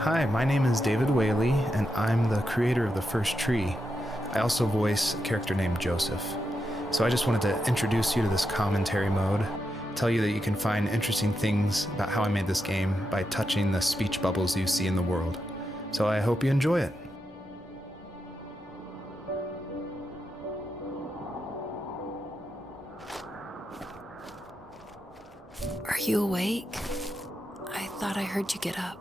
Hi, my name is David Whaley, and I'm the creator of The First Tree. I also voice a character named Joseph. So I just wanted to introduce you to this commentary mode, tell you that you can find interesting things about how I made this game by touching the speech bubbles you see in the world. So I hope you enjoy it. Are you awake? I thought I heard you get up.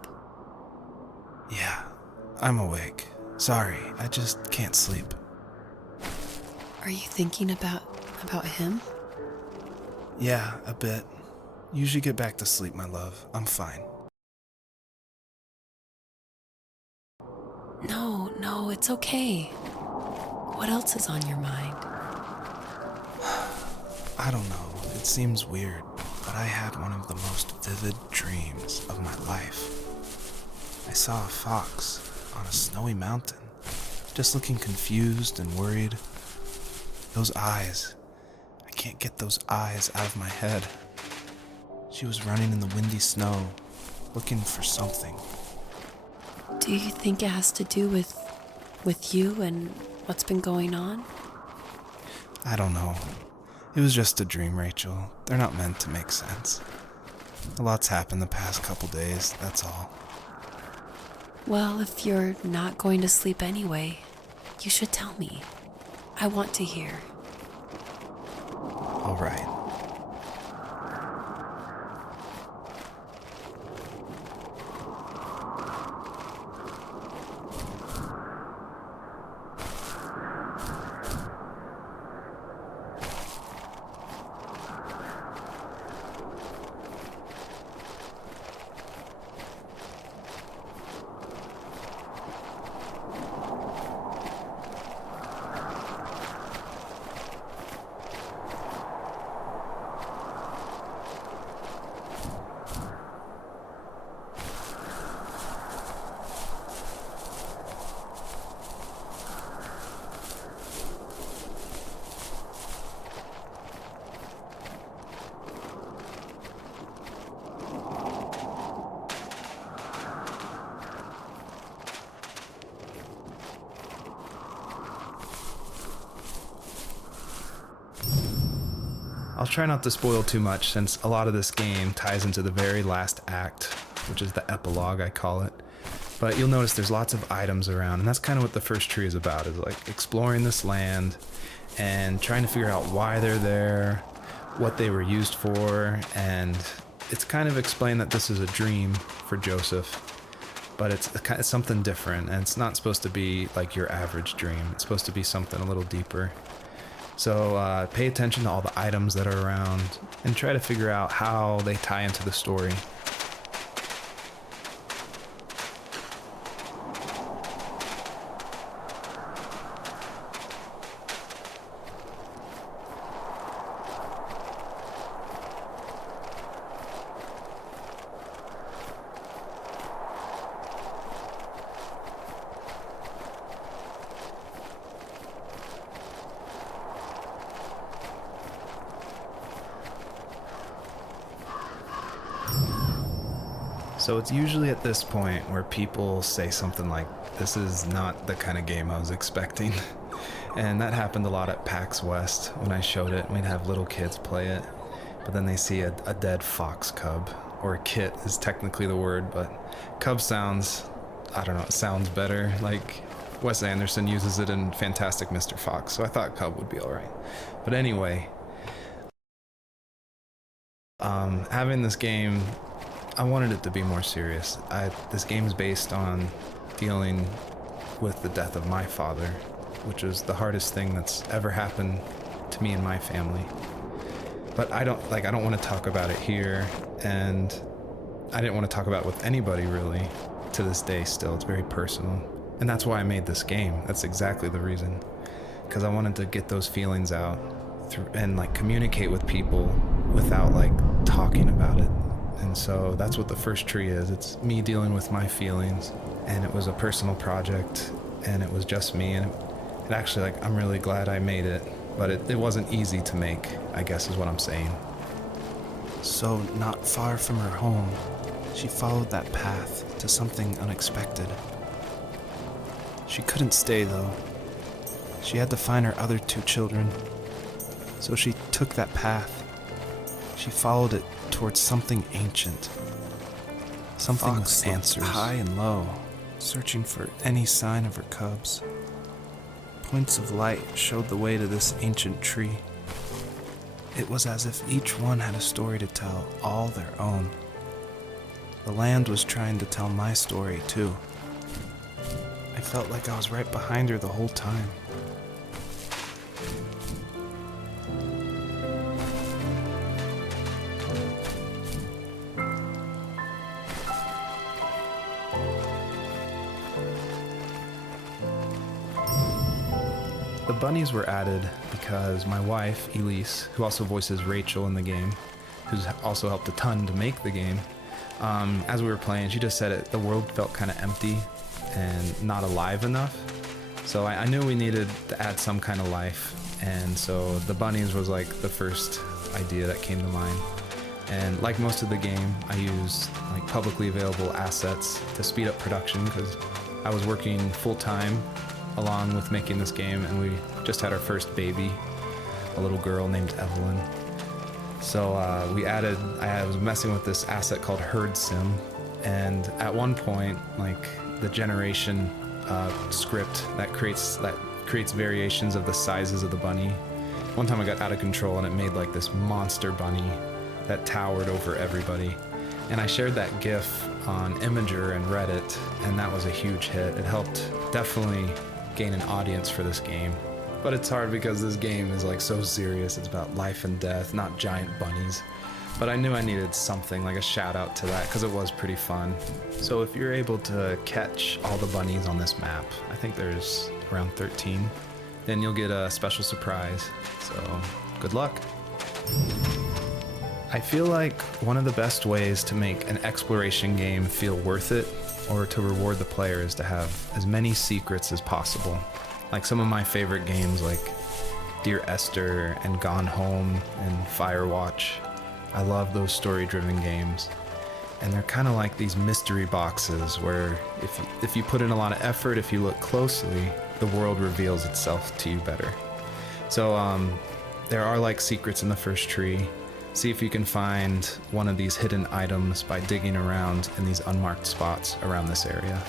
Yeah, I'm awake. Sorry, I just can't sleep. Are you thinking about him? Yeah, a bit. Usually get back to sleep, my love. I'm fine. No, it's okay. What else is on your mind? I don't know. It seems weird, but I had one of the most vivid dreams of my life. I saw a fox on a snowy mountain, just looking confused and worried. Those eyes. I can't get those eyes out of my head. She was running in the windy snow, looking for something. Do you think it has to do with you and what's been going on? I don't know. It was just a dream, Rachel. They're not meant to make sense. A lot's happened the past couple days, that's all. Well, if you're not going to sleep anyway, you should tell me. I want to hear. All right. I'll try not to spoil too much since a lot of this game ties into the very last act, which is the epilogue, I call it. But you'll notice there's lots of items around, and that's kind of what the first tree is about, is like exploring this land and trying to figure out why they're there, what they were used for, and it's kind of explained that this is a dream for Joseph, but it's something different, and it's not supposed to be like your average dream. It's supposed to be something a little deeper. So pay attention to all the items that are around and try to figure out how they tie into the story. So it's usually at this point where people say something like, "This is not the kind of game I was expecting." And that happened a lot at PAX West when I showed it. We'd have little kids play it, but then they see a dead fox cub, or a kit is technically the word, but cub sounds, I don't know, it sounds better. Like Wes Anderson uses it in Fantastic Mr. Fox, so I thought cub would be alright. But anyway, having this game, I wanted it to be more serious. This game's based on dealing with the death of my father, which was the hardest thing that's ever happened to me and my family. But I don't want to talk about it here, and I didn't want to talk about it with anybody really to this day still. It's very personal. And that's why I made this game. That's exactly the reason. Because I wanted to get those feelings out and like communicate with people without like talking about it. And so that's what the first tree is. It's me dealing with my feelings, and it was a personal project, and it was just me, and it actually, like, I'm really glad I made it, but it wasn't easy to make, I guess is what I'm saying. So not far from her home, She followed that path to something unexpected. She couldn't stay, though. She had to find her other 2 children. So she took that path. She followed it towards something ancient. Something with answers, high and low, searching for any sign of her cubs. Points of light showed the way to this ancient tree. It was as if each one had a story to tell, all their own. The land was trying to tell my story, too. I felt like I was right behind her the whole time. The bunnies were added because my wife, Elise, who also voices Rachel in the game, who's also helped a ton to make the game, as we were playing, she just said it, the world felt kind of empty and not alive enough. So I knew we needed to add some kind of life, and so the bunnies was like the first idea that came to mind. And like most of the game, I used like publicly available assets to speed up production because I was working full-time along with making this game, and we just had our first baby, a little girl named Evelyn. So I was messing with this asset called Herd Sim, and at one point, like the generation script that creates variations of the sizes of the bunny. One time I got out of control and it made like this monster bunny that towered over everybody. And I shared that GIF on Imager and Reddit, and that was a huge hit. It helped definitely gain an audience for this game. But it's hard because this game is like so serious. It's about life and death, not giant bunnies. But I knew I needed something, like a shout out to that, because it was pretty fun. So if you're able to catch all the bunnies on this map, I think there's around 13, then you'll get a special surprise. So good luck. I feel like one of the best ways to make an exploration game feel worth it, or to reward the player, is to have as many secrets as possible. Like some of my favorite games like Dear Esther and Gone Home and Firewatch. I love those story-driven games. And they're kind of like these mystery boxes where if you put in a lot of effort, if you look closely, the world reveals itself to you better. So there are like secrets in the first tree. See if you can find one of these hidden items by digging around in these unmarked spots around this area.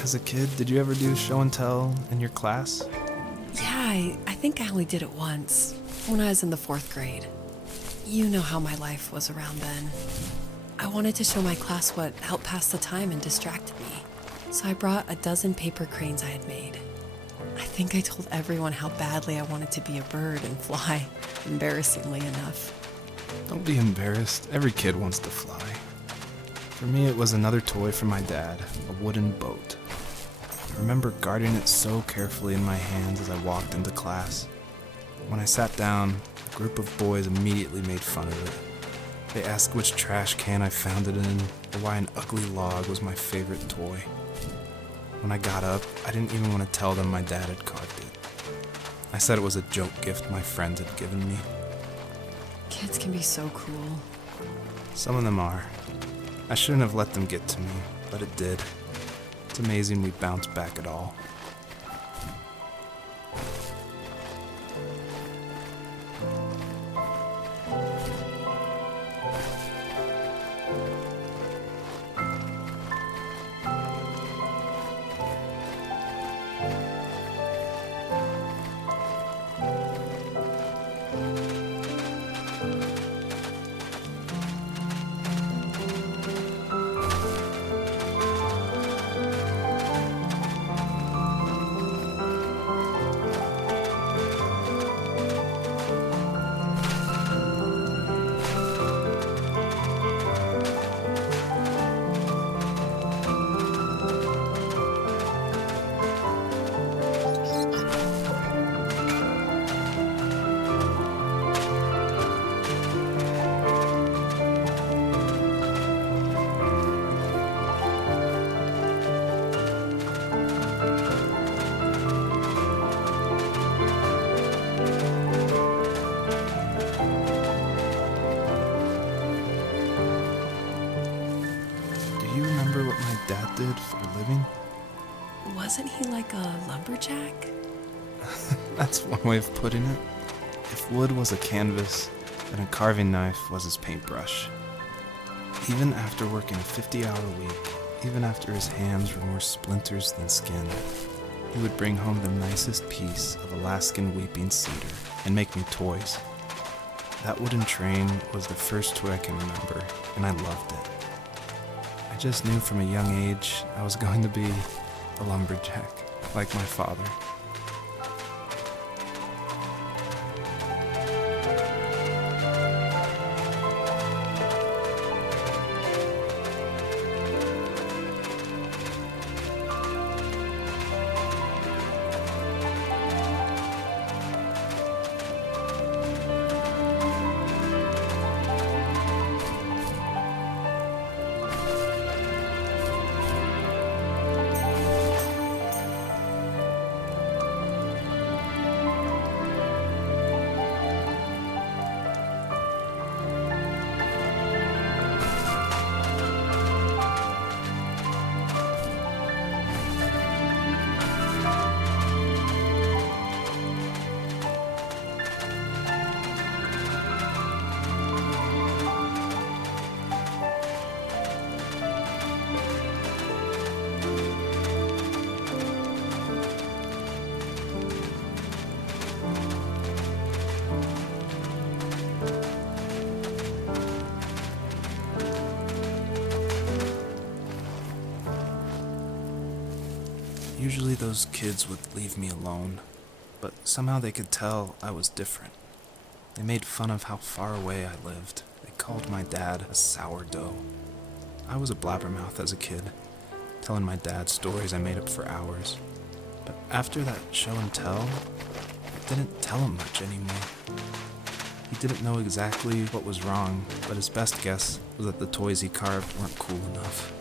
As a kid, did you ever do show and tell in your class? Yeah, I think I only did it once, when I was in the 4th grade. You know how my life was around then. I wanted to show my class what helped pass the time and distracted me, so I brought a dozen paper cranes I had made. I think I told everyone how badly I wanted to be a bird and fly, embarrassingly enough. Don't be embarrassed. Every kid wants to fly. For me, it was another toy from my dad, a wooden boat. I remember guarding it so carefully in my hands as I walked into class. When I sat down, a group of boys immediately made fun of it. They asked which trash can I found it in, or why an ugly log was my favorite toy. When I got up, I didn't even want to tell them my dad had carved it. I said it was a joke gift my friend had given me. Kids can be so cruel. Some of them are. I shouldn't have let them get to me, but it did. It's amazing we bounced back at all. Do you remember what my dad did for a living? Wasn't he like a lumberjack? That's one way of putting it. If wood was a canvas, then a carving knife was his paintbrush. Even after working a 50-hour week, even after his hands were more splinters than skin, he would bring home the nicest piece of Alaskan weeping cedar and make me toys. That wooden train was the first toy I can remember, and I loved it. I just knew from a young age I was going to be a lumberjack, like my father. Usually those kids would leave me alone, but somehow they could tell I was different. They made fun of how far away I lived. They called my dad a sourdough. I was a blabbermouth as a kid, telling my dad stories I made up for hours. But after that show and tell, I didn't tell him much anymore. He didn't know exactly what was wrong, but his best guess was that the toys he carved weren't cool enough.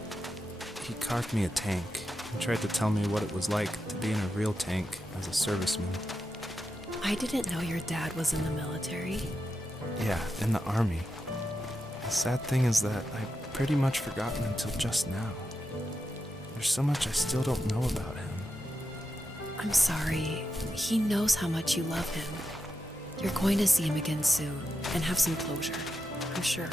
He carved me a tank and tried to tell me what it was like to be in a real tank as a serviceman. I didn't know your dad was in the military. Yeah, in the army. The sad thing is that I'd pretty much forgotten until just now. There's so much I still don't know about him. I'm sorry. He knows how much you love him. You're going to see him again soon and have some closure, I'm sure.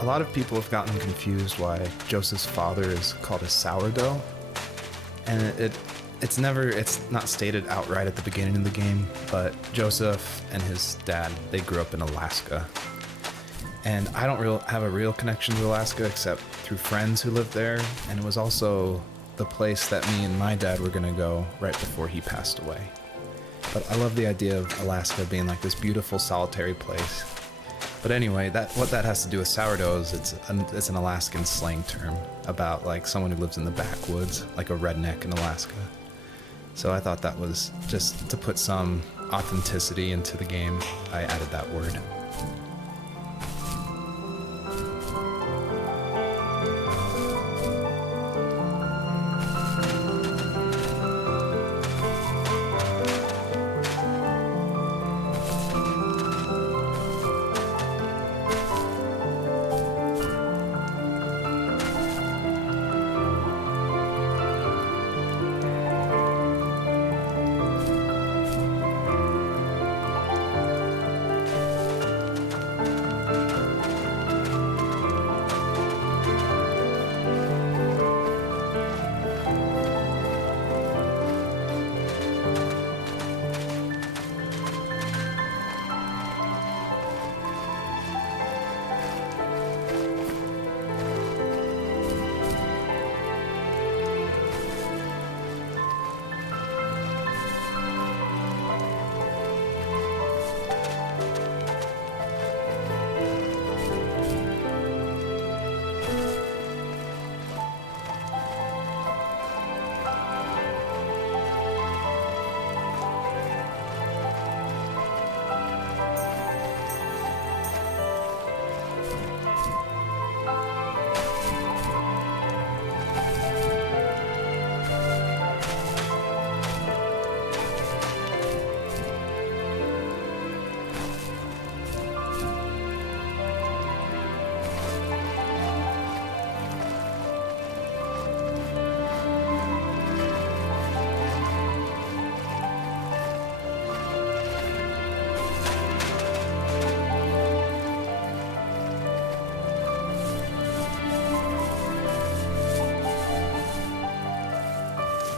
A lot of people have gotten confused why Joseph's father is called a sourdough, and it's not stated outright at the beginning of the game, but Joseph and his dad, they grew up in Alaska. And I don't have a real connection to Alaska except through friends who lived there, and it was also the place that me and my dad were gonna go right before he passed away. But I love the idea of Alaska being like this beautiful solitary place. But anyway, what that has to do with sourdough is it's an Alaskan slang term about like someone who lives in the backwoods, like a redneck in Alaska. So I thought that was just to put some authenticity into the game. I added that word.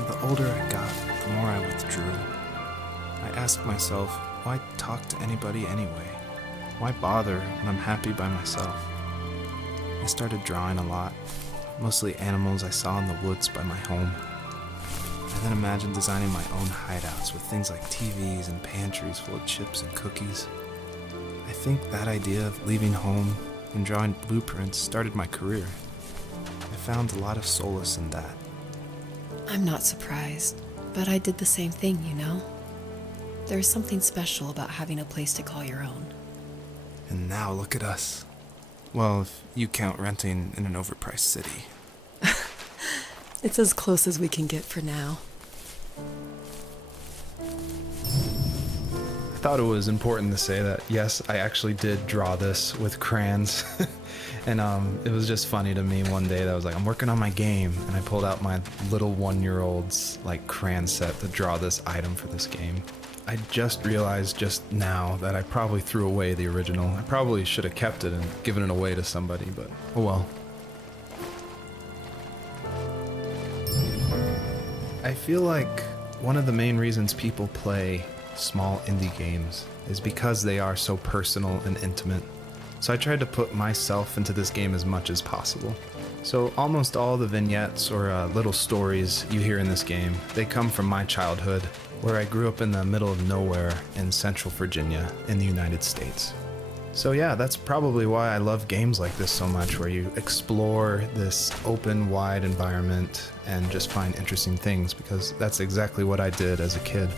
The older I got, the more I withdrew. I asked myself, why talk to anybody anyway? Why bother when I'm happy by myself? I started drawing a lot, mostly animals I saw in the woods by my home. I then imagined designing my own hideouts with things like TVs and pantries full of chips and cookies. I think that idea of leaving home and drawing blueprints started my career. I found a lot of solace in that. I'm not surprised, but I did the same thing, you know? There's something special about having a place to call your own. And now look at us. Well, if you count renting in an overpriced city. It's as close as we can get for now. I thought it was important to say that, yes, I actually did draw this with crayons. And it was just funny to me one day that I was like, I'm working on my game, and I pulled out my little 1-year-old's like crayon set to draw this item for this game. I just realized just now that I probably threw away the original. I probably should have kept it and given it away to somebody, but oh well. I feel like one of the main reasons people play small indie games is because they are so personal and intimate. So I tried to put myself into this game as much as possible. So almost all the vignettes or little stories you hear in this game, they come from my childhood, where I grew up in the middle of nowhere in Central Virginia in the United States. So yeah, that's probably why I love games like this so much, where you explore this open, wide environment and just find interesting things, because that's exactly what I did as a kid.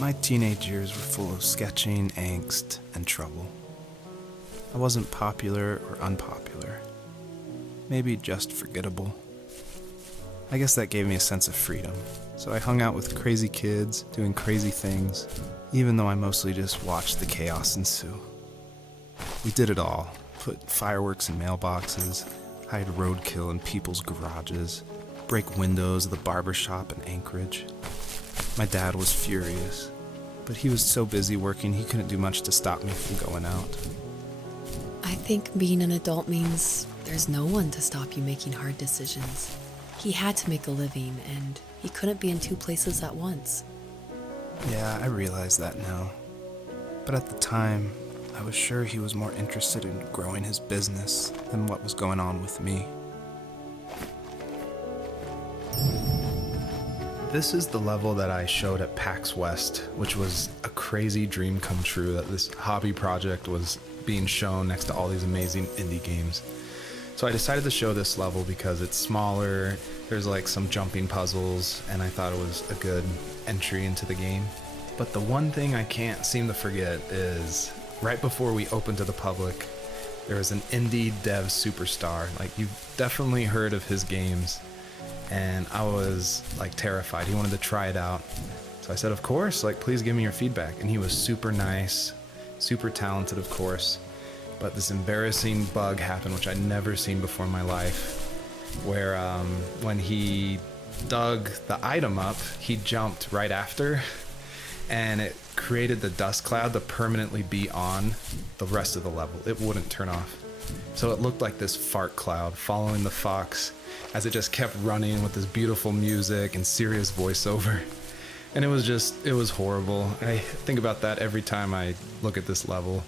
My teenage years were full of sketching, angst, and trouble. I wasn't popular or unpopular. Maybe just forgettable. I guess that gave me a sense of freedom. So I hung out with crazy kids, doing crazy things, even though I mostly just watched the chaos ensue. We did it all. Put fireworks in mailboxes, hide roadkill in people's garages, break windows of the barber shop in Anchorage. My dad was furious, but he was so busy working he couldn't do much to stop me from going out. I think being an adult means There's no one to stop you making hard decisions. He had to make a living, and he couldn't be in two places at once. Yeah, I realize that now. But at the time, I was sure he was more interested in growing his business than what was going on with me. This is the level that I showed at PAX West, which was a crazy dream come true that this hobby project was being shown next to all these amazing indie games. So I decided to show this level because it's smaller, there's like some jumping puzzles, and I thought it was a good entry into the game. But the one thing I can't seem to forget is right before we opened to the public, there was an indie dev superstar. Like, you've definitely heard of his games, and I was like terrified. He wanted to try it out. So I said, of course, like, please give me your feedback. And he was super nice, super talented, of course. But this embarrassing bug happened, which I'd never seen before in my life, where when he dug the item up, he jumped right after, and it created the dust cloud to permanently be on the rest of the level. It wouldn't turn off. So it looked like this fart cloud following the fox as it just kept running with this beautiful music and serious voiceover. And it was horrible. I think about that every time I look at this level.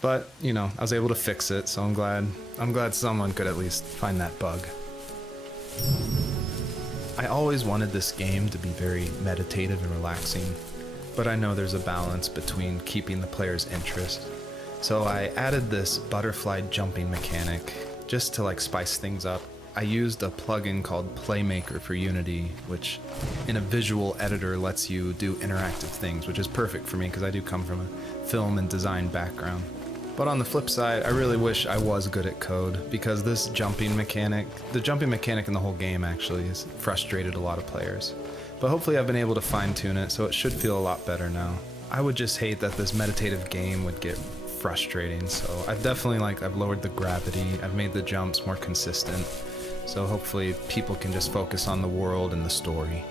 But, you know, I was able to fix it, so I'm glad someone could at least find that bug. I always wanted this game to be very meditative and relaxing, but I know there's a balance between keeping the player's interest. So I added this butterfly jumping mechanic just to like spice things up. I used a plugin called Playmaker for Unity, which in a visual editor lets you do interactive things, which is perfect for me because I do come from a film and design background. But on the flip side, I really wish I was good at code, because this jumping mechanic, the jumping mechanic in the whole game actually has frustrated a lot of players. But hopefully I've been able to fine tune it, so it should feel a lot better now. I would just hate that this meditative game would get frustrating, so I've lowered the gravity, I've made the jumps more consistent, so hopefully people can just focus on the world and the story.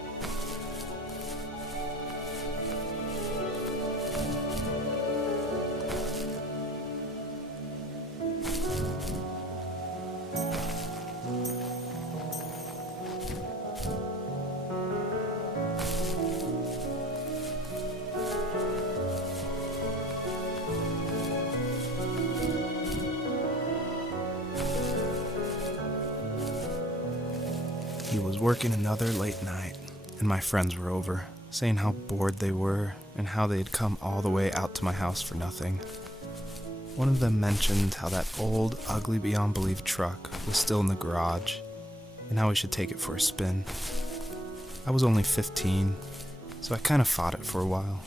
He was working another late night, and my friends were over, saying how bored they were and how they had come all the way out to my house for nothing. One of them mentioned how that old, ugly beyond belief truck was still in the garage, and how we should take it for a spin. I was only 15, so I kind of fought it for a while.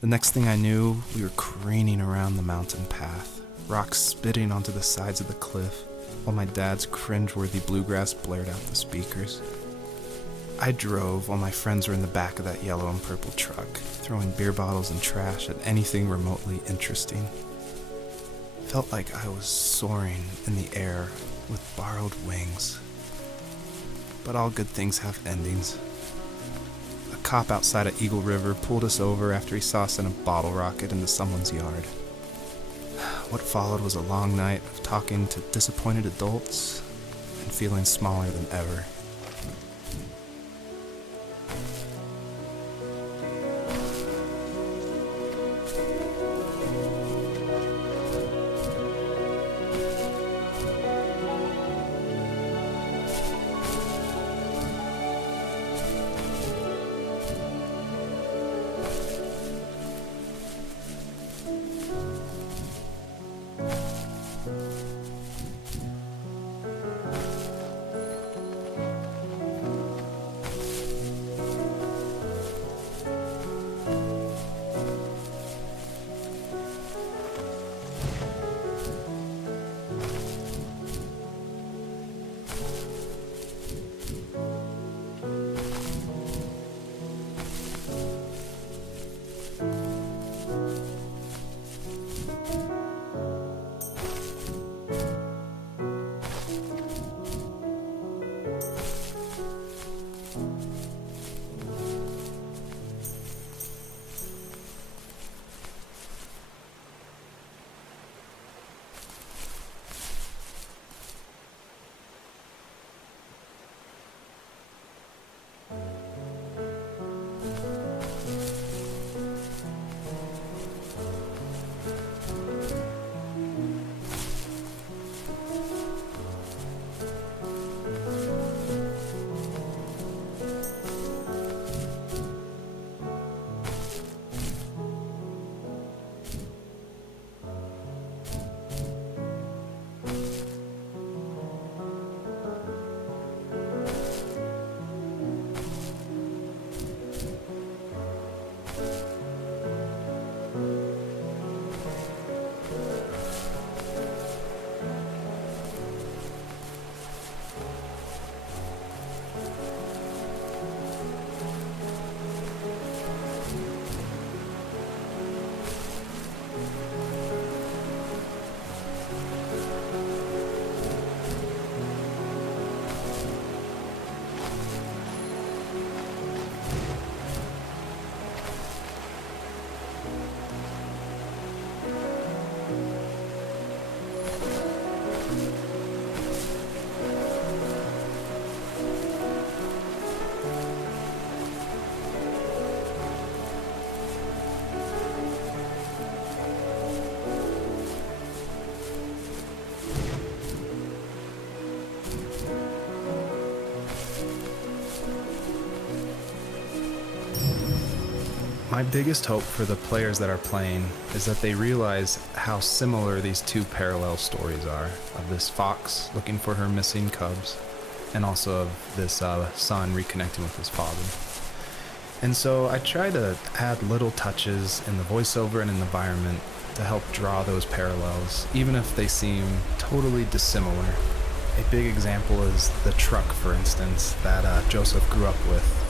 The next thing I knew, we were careening around the mountain path, rocks spitting onto the sides of the cliff, while my dad's cringeworthy bluegrass blared out the speakers. I drove while my friends were in the back of that yellow and purple truck, throwing beer bottles and trash at anything remotely interesting. Felt like I was soaring in the air with borrowed wings. But all good things have endings. A cop outside of Eagle River pulled us over after he saw us send a bottle rocket into someone's yard. What followed was a long night of talking to disappointed adults and feeling smaller than ever. My biggest hope for the players that are playing is that they realize how similar these two parallel stories are, of this fox looking for her missing cubs and also of this son reconnecting with his father. And so I try to add little touches in the voiceover and in the environment to help draw those parallels, even if they seem totally dissimilar. A big example is the truck, for instance, that Joseph grew up with.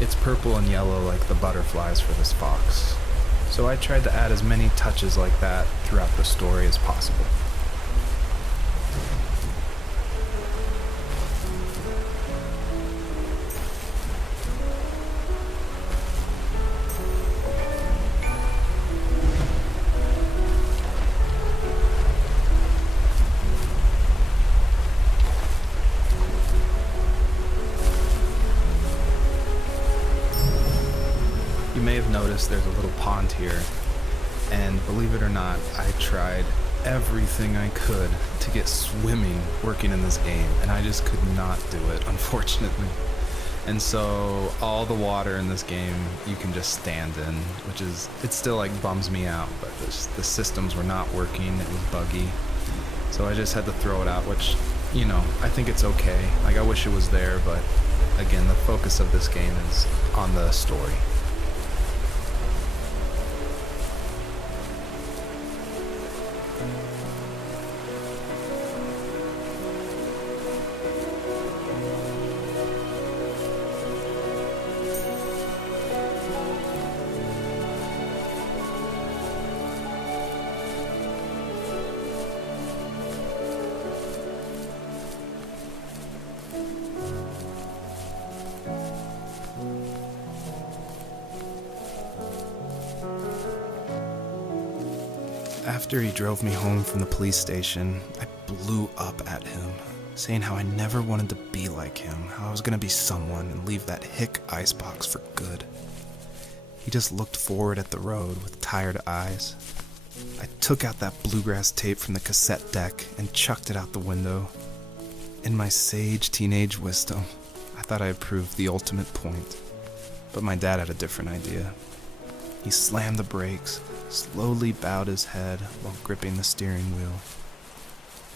It's purple and yellow like the butterflies for this fox. So I tried to add as many touches like that throughout the story as possible. You may have noticed there's a little pond here, and believe it or not, I tried everything I could to get swimming working in this game, and I just could not do it, unfortunately. And so all the water in this game you can just stand in, which is, it still like bums me out, but the systems were not working, it was buggy. So I just had to throw it out, which, you know, I think it's okay. Like, I wish it was there, but again, the focus of this game is on the story. After he drove me home from the police station, I blew up at him, saying how I never wanted to be like him, how I was gonna be someone and leave that hick icebox for good. He just looked forward at the road with tired eyes. I took out that bluegrass tape from the cassette deck and chucked it out the window. In my sage teenage wisdom, I thought I had proved the ultimate point, but my dad had a different idea. He slammed the brakes, slowly bowed his head while gripping the steering wheel,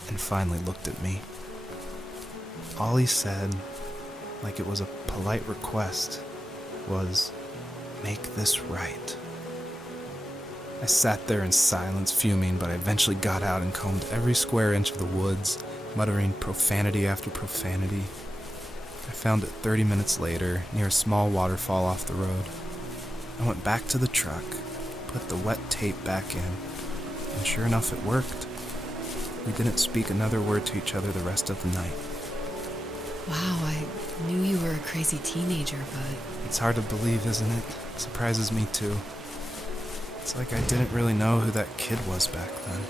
and finally looked at me. All he said, like it was a polite request, was, "Make this right." I sat there in silence, fuming, but I eventually got out and combed every square inch of the woods, muttering profanity after profanity. I found it 30 minutes later, near a small waterfall off the road. I went back to the truck, put the wet tape back in, and sure enough, it worked. We didn't speak another word to each other the rest of the night. Wow, I knew you were a crazy teenager, but It's hard to believe, isn't it? It surprises me too. It's like I didn't really know who that kid was back then.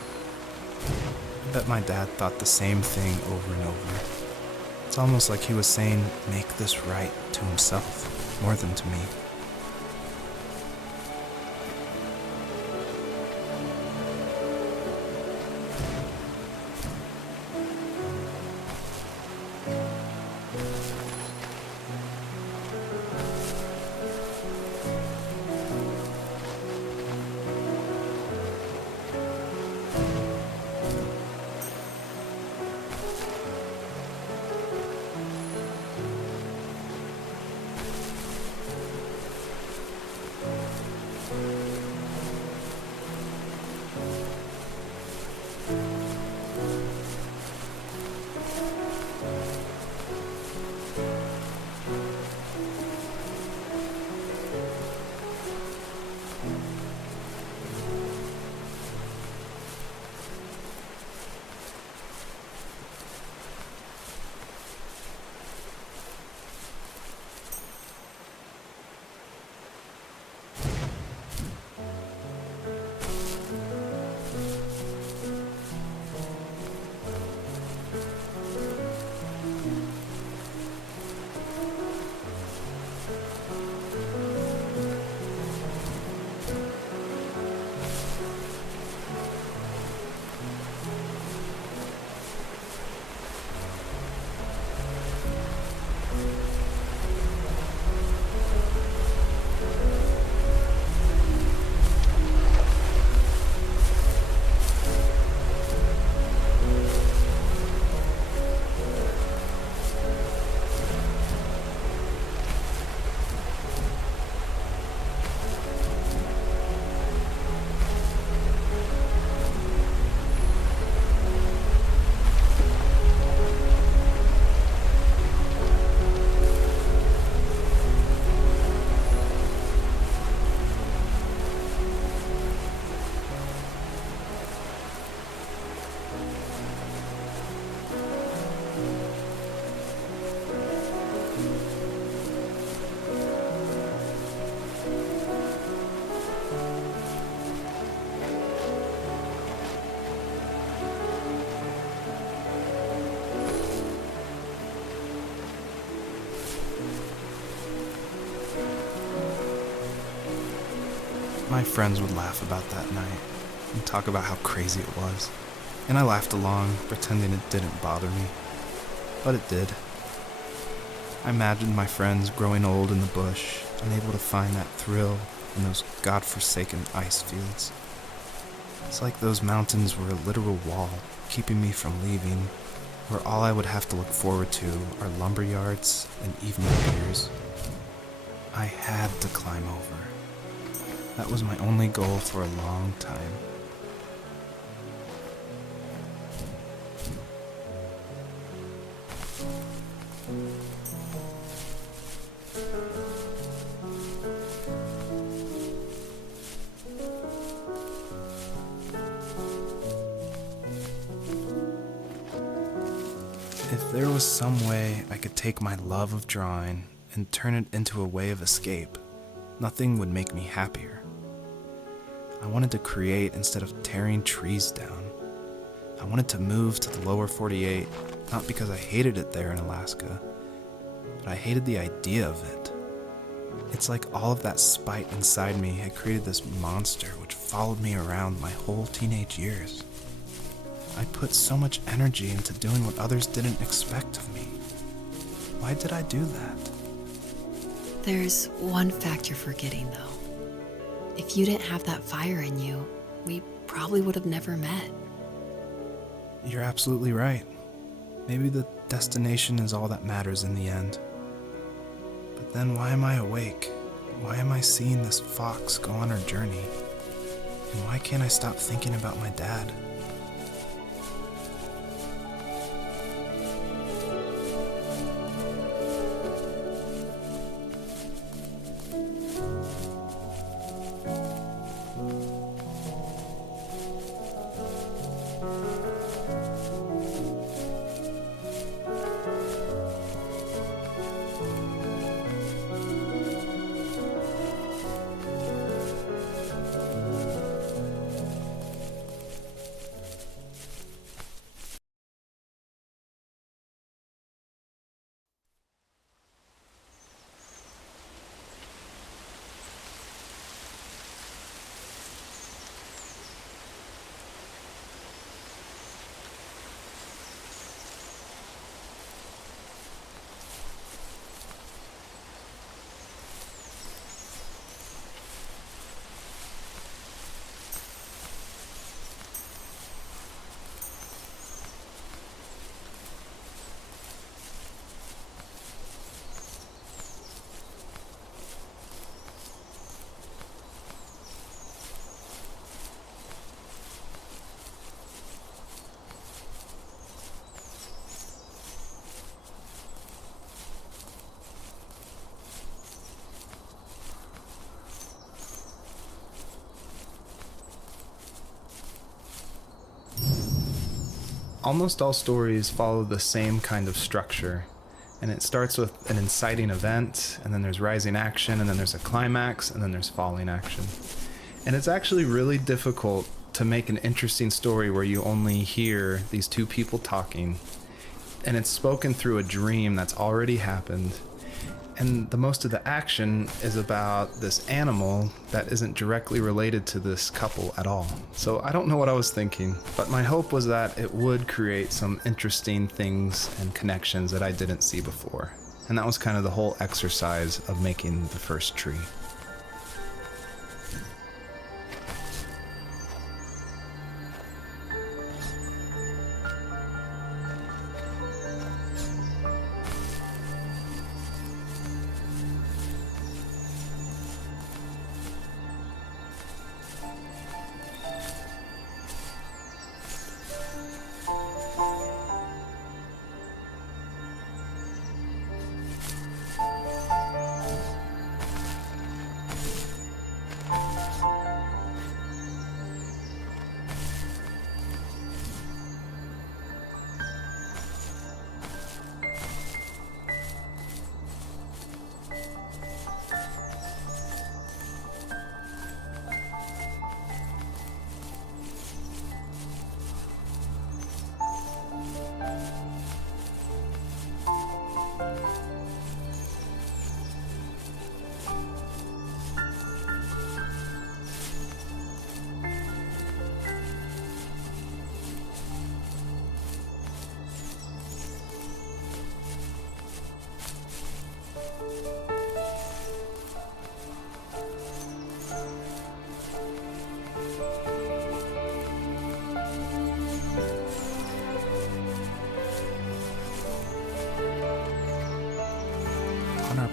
I bet my dad thought the same thing over and over. It's almost like he was saying, "Make this right," to himself, more than to me. My friends would laugh about that night and talk about how crazy it was. And I laughed along, pretending it didn't bother me. But it did. I imagined my friends growing old in the bush, unable to find that thrill in those godforsaken ice fields. It's like those mountains were a literal wall, keeping me from leaving, where all I would have to look forward to are lumber yards and evening beers. I had to climb over. That was my only goal for a long time. If there was some way I could take my love of drawing and turn it into a way of escape, nothing would make me happier. I wanted to create instead of tearing trees down. I wanted to move to the lower 48, not because I hated it there in Alaska, but I hated the idea of it. It's like all of that spite inside me had created this monster which followed me around my whole teenage years. I put so much energy into doing what others didn't expect of me. Why did I do that? There's one fact you're forgetting, though. If you didn't have that fire in you, we probably would have never met. You're absolutely right. Maybe the destination is all that matters in the end. But then why am I awake? Why am I seeing this fox go on her journey? And why can't I stop thinking about my dad? Almost all stories follow the same kind of structure, and it starts with an inciting event, and then there's rising action, and then there's a climax, and then there's falling action. And it's actually really difficult to make an interesting story where you only hear these two people talking, and it's spoken through a dream that's already happened. And the most of the action is about this animal that isn't directly related to this couple at all. So I don't know what I was thinking, but my hope was that it would create some interesting things and connections that I didn't see before. And that was kind of the whole exercise of making the first tree.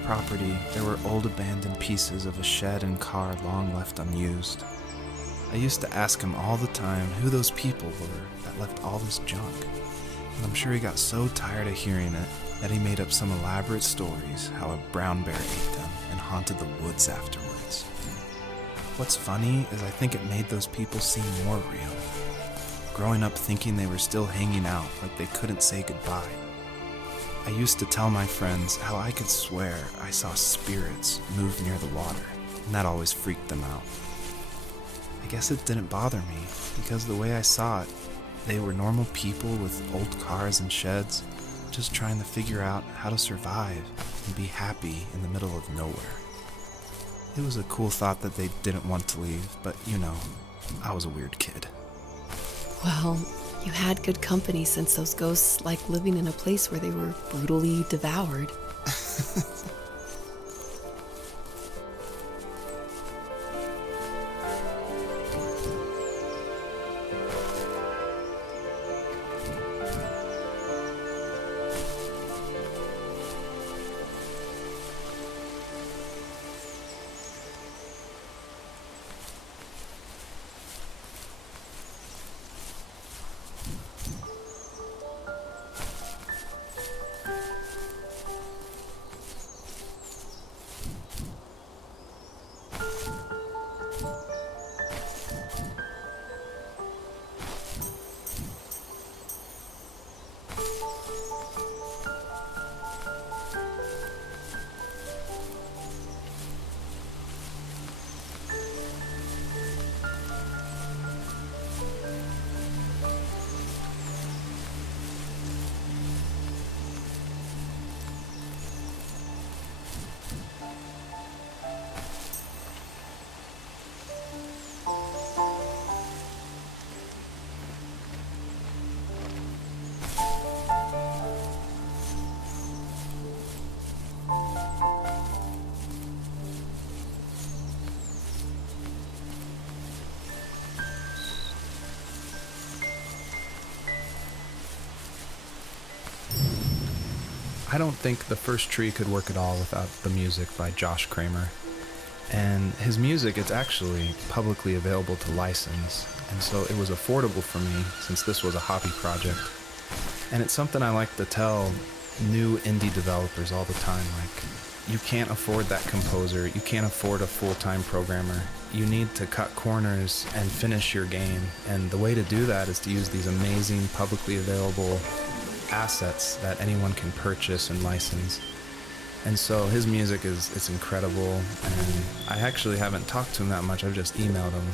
property, there were old abandoned pieces of a shed and car long left unused. I used to ask him all the time who those people were that left all this junk, and I'm sure he got so tired of hearing it that he made up some elaborate stories how a brown bear ate them and haunted the woods afterwards. What's funny is I think it made those people seem more real, growing up thinking they were still hanging out like they couldn't say goodbye. I used to tell my friends how I could swear I saw spirits move near the water, and that always freaked them out. I guess it didn't bother me, because the way I saw it, they were normal people with old cars and sheds, just trying to figure out how to survive and be happy in the middle of nowhere. It was a cool thought that they didn't want to leave, but I was a weird kid. Well, you had good company since those ghosts liked living in a place where they were brutally devoured. I don't think The First Tree could work at all without the music by Josh Kramer. And his music, it's actually publicly available to license, and so it was affordable for me since this was a hobby project. And it's something I like to tell new indie developers all the time, like, you can't afford that composer, you can't afford a full-time programmer. You need to cut corners and finish your game, and the way to do that is to use these amazing publicly available assets that anyone can purchase and license. And so his music it's incredible, and I actually haven't talked to him that much, I've just emailed him.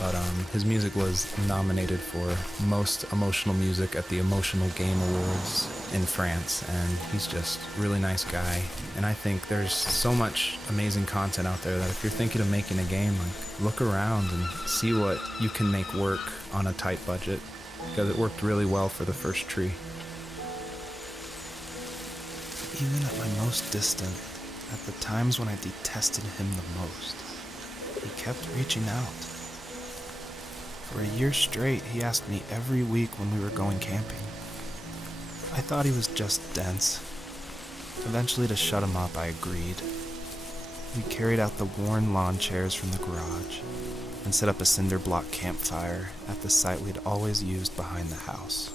But his music was nominated for Most Emotional Music at the Emotional Game Awards in France, and he's just a really nice guy. And I think there's so much amazing content out there that if you're thinking of making a game, like, look around and see what you can make work on a tight budget, because it worked really well for The First Tree. Even at my most distant, at the times when I detested him the most, he kept reaching out. For a year straight, he asked me every week when we were going camping. I thought he was just dense. Eventually, to shut him up, I agreed. We carried out the worn lawn chairs from the garage and set up a cinder block campfire at the site we'd always used behind the house.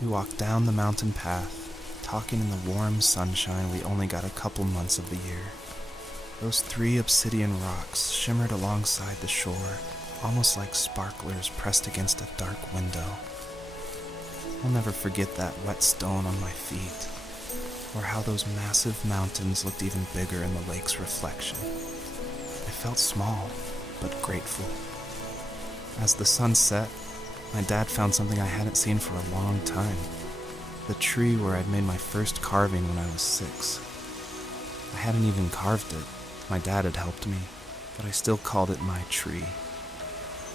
We walked down the mountain path, talking in the warm sunshine we only got a couple months of the year. Those 3 obsidian rocks shimmered alongside the shore, almost like sparklers pressed against a dark window. I'll never forget that wet stone on my feet, or how those massive mountains looked even bigger in the lake's reflection. I felt small, but grateful. As the sun set, my dad found something I hadn't seen for a long time. The tree where I'd made my first carving when I was 6. I hadn't even carved it. My dad had helped me, but I still called it my tree.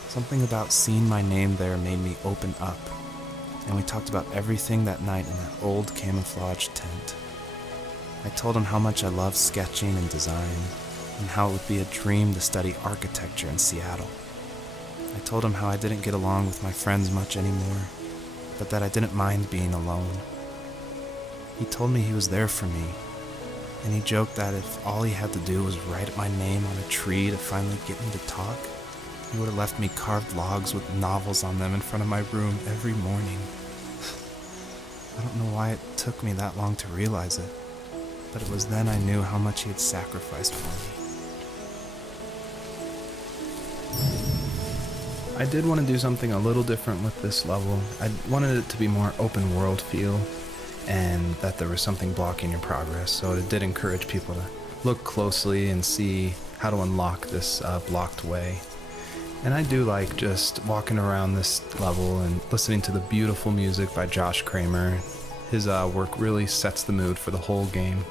Something about seeing my name there made me open up, and we talked about everything that night in that old camouflage tent. I told him how much I loved sketching and design, and how it would be a dream to study architecture in Seattle. I told him how I didn't get along with my friends much anymore, but that I didn't mind being alone. He told me he was there for me, And he joked that if all he had to do was write my name on a tree to finally get me to talk, he would have left me carved logs with novels on them in front of my room every morning. I don't know why it took me that long to realize it, but it was then I knew how much he had sacrificed for me. I did want to do something a little different with this level. I wanted it to be more open world feel, and that there was something blocking your progress, so it did encourage people to look closely and see how to unlock this blocked way. And I do like just walking around this level and listening to the beautiful music by Josh Kramer. His work really sets the mood for the whole game.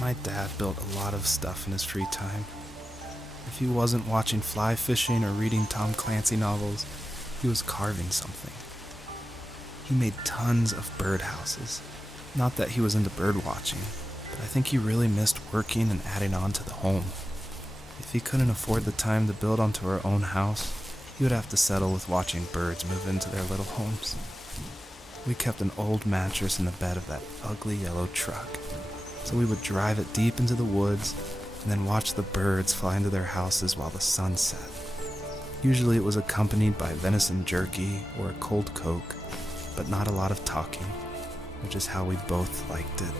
My dad built a lot of stuff in his free time. If he wasn't watching fly fishing or reading Tom Clancy novels, he was carving something. He made tons of birdhouses. Not that he was into bird watching, but I think he really missed working and adding on to the home. If he couldn't afford the time to build onto our own house, he would have to settle with watching birds move into their little homes. We kept an old mattress in the bed of that ugly yellow truck, so we would drive it deep into the woods and then watch the birds fly into their houses while the sun set. Usually it was accompanied by venison jerky or a cold Coke, but not a lot of talking, which is how we both liked it.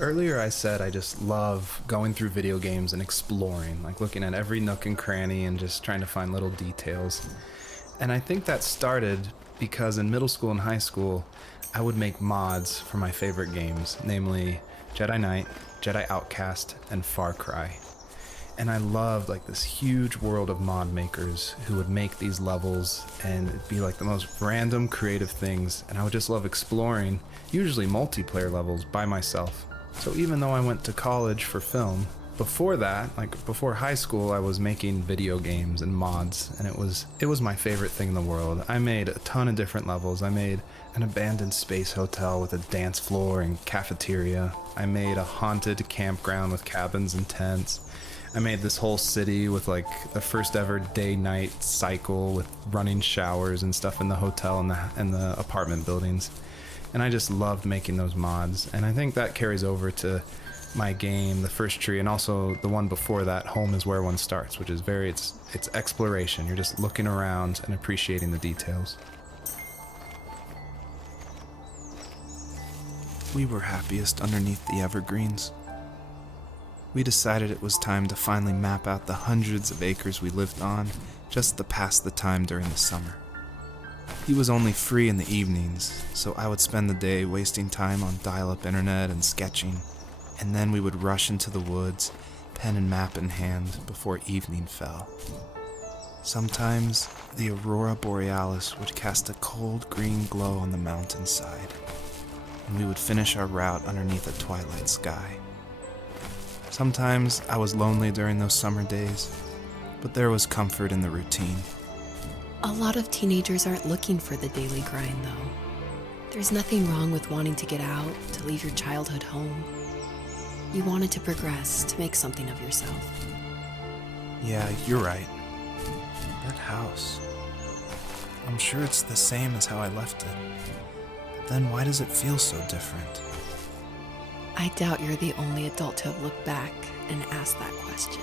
Earlier I said I just love going through video games and exploring, like looking at every nook and cranny and just trying to find little details. And I think that started because in middle school and high school, I would make mods for my favorite games, namely Jedi Knight, Jedi Outcast, and Far Cry. And I loved like this huge world of mod makers who would make these levels and it'd be like the most random creative things. And I would just love exploring, usually multiplayer levels by myself. So even though I went to college for film, before that, like before high school, I was making video games and mods, and it was my favorite thing in the world. I made a ton of different levels. I made an abandoned space hotel with a dance floor and cafeteria. I made a haunted campground with cabins and tents. I made this whole city with like the first ever day-night cycle with running showers and stuff in the hotel and the apartment buildings. And I just loved making those mods. And I think that carries over to my game, The First Tree, and also the one before that, Home is Where One Starts, which is it's exploration. You're just looking around and appreciating the details. We were happiest underneath the evergreens. We decided it was time to finally map out the hundreds of acres we lived on just to pass the time during the summer. He was only free in the evenings, so I would spend the day wasting time on dial-up internet and sketching, and then we would rush into the woods, pen and map in hand, before evening fell. Sometimes, the aurora borealis would cast a cold green glow on the mountainside, and we would finish our route underneath a twilight sky. Sometimes I was lonely during those summer days, but there was comfort in the routine. A lot of teenagers aren't looking for the daily grind, though. There's nothing wrong with wanting to get out, to leave your childhood home. You wanted to progress, to make something of yourself. Yeah, you're right. That house. I'm sure it's the same as how I left it. But then why does it feel so different? I doubt you're the only adult to have looked back and asked that question.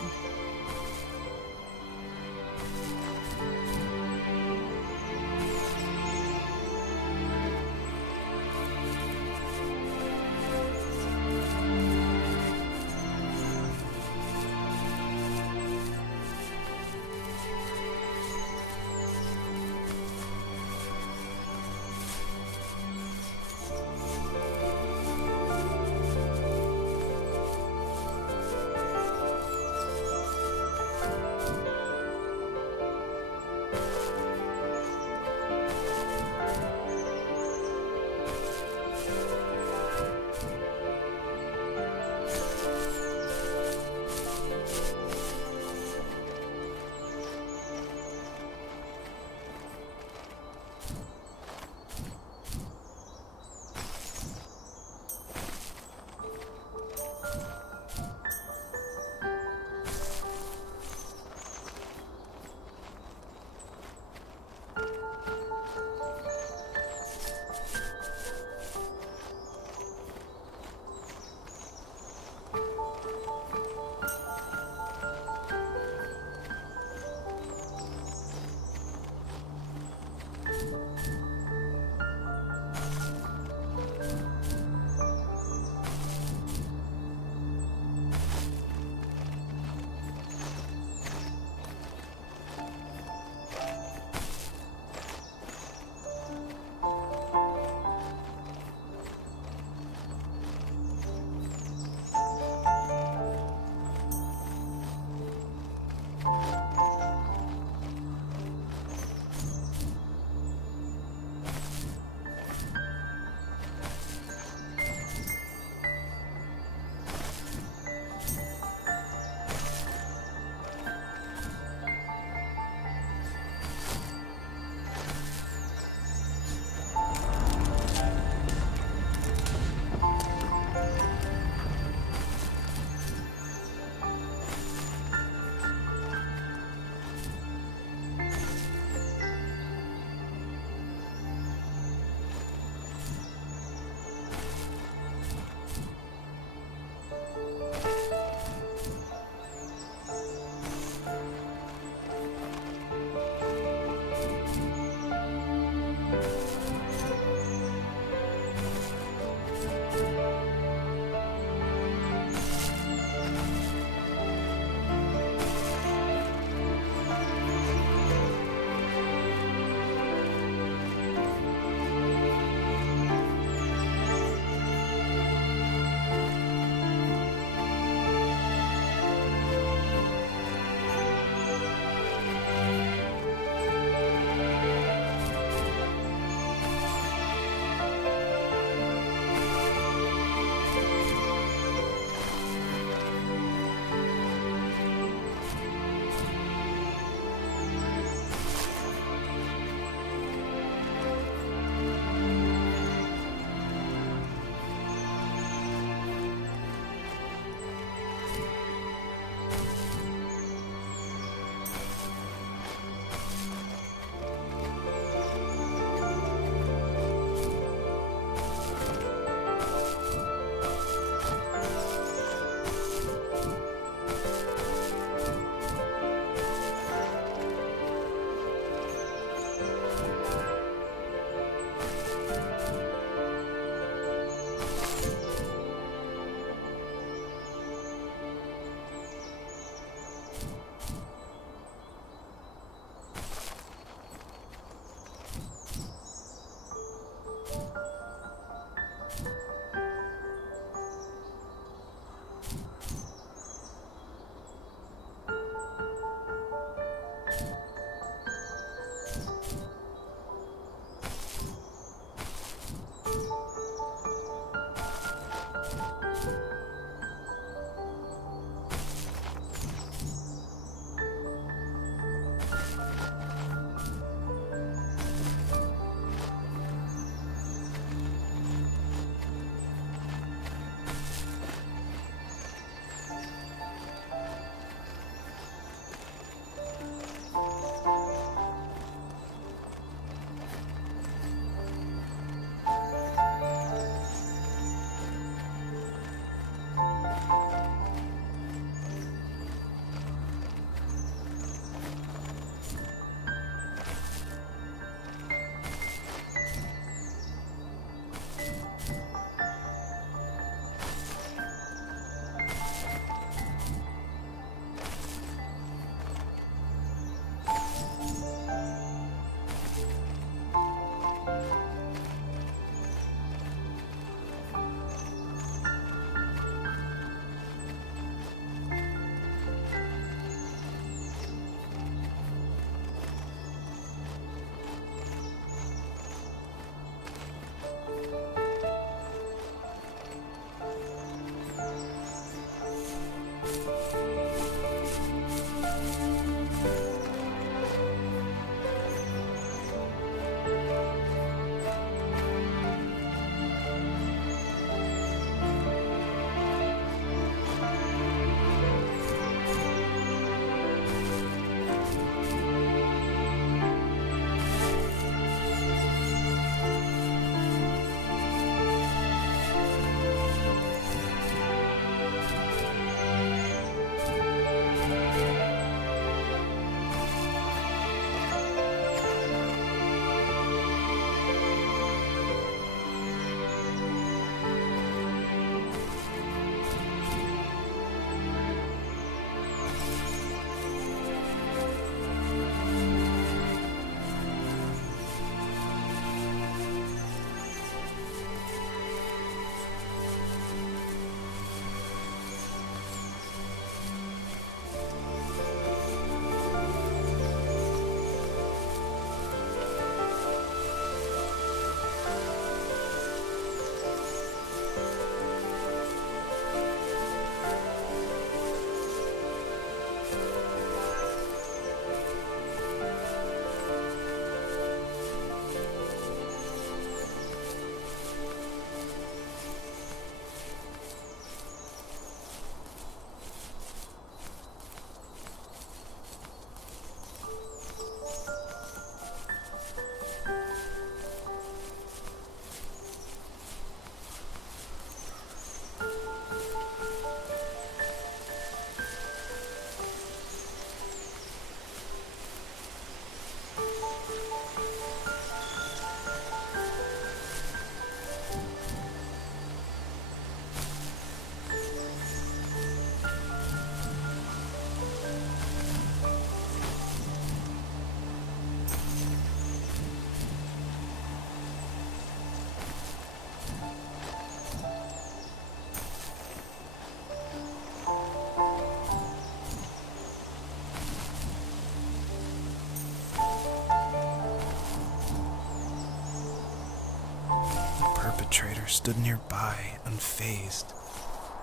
perpetrator stood nearby, unfazed,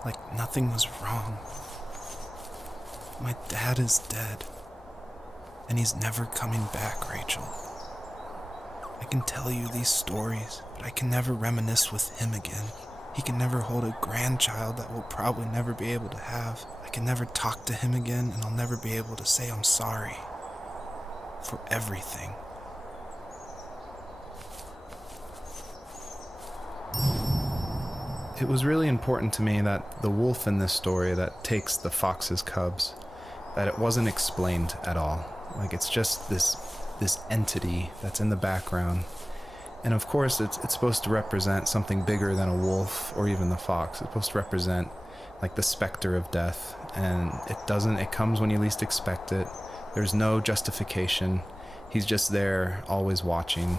like nothing was wrong. My dad is dead, and he's never coming back, Rachel. I can tell you these stories, but I can never reminisce with him again. He can never hold a grandchild that we'll probably never be able to have. I can never talk to him again, and I'll never be able to say I'm sorry for everything. It was really important to me that the wolf in this story that takes the fox's cubs, that it wasn't explained at all. Like, it's just this entity that's in the background. And of course, it's supposed to represent something bigger than a wolf or even the fox. It's supposed to represent like the specter of death. And it comes when you least expect it. There's no justification. He's just there, always watching.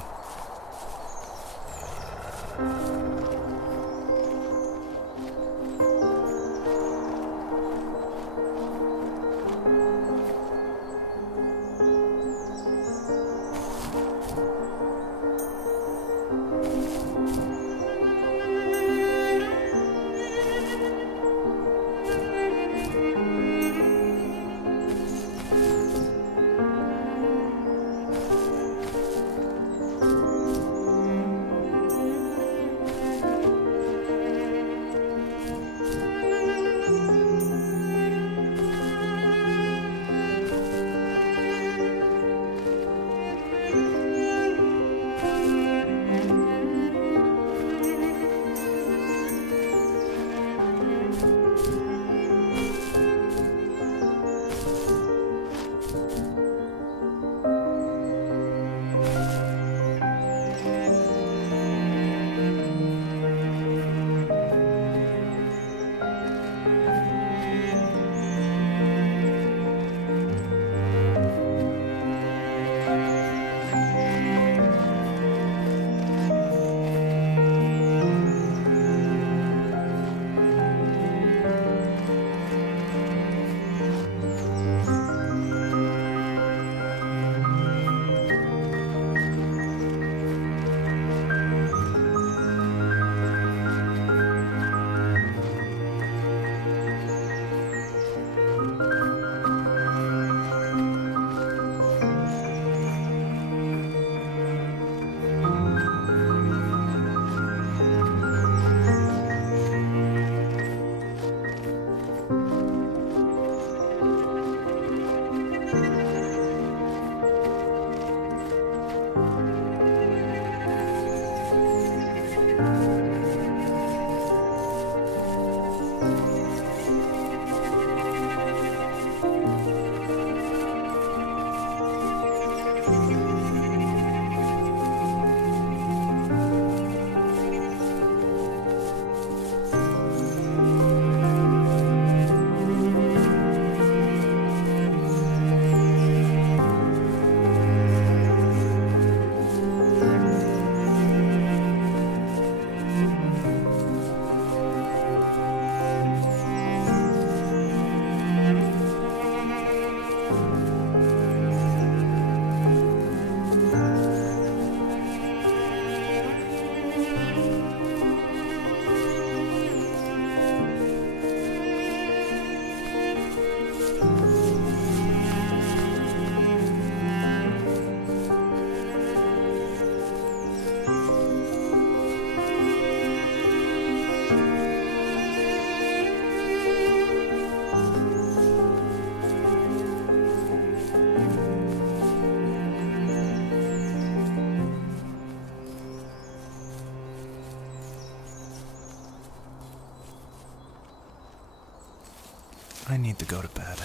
I need to go to bed.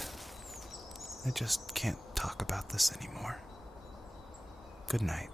I just can't talk about this anymore. Good night.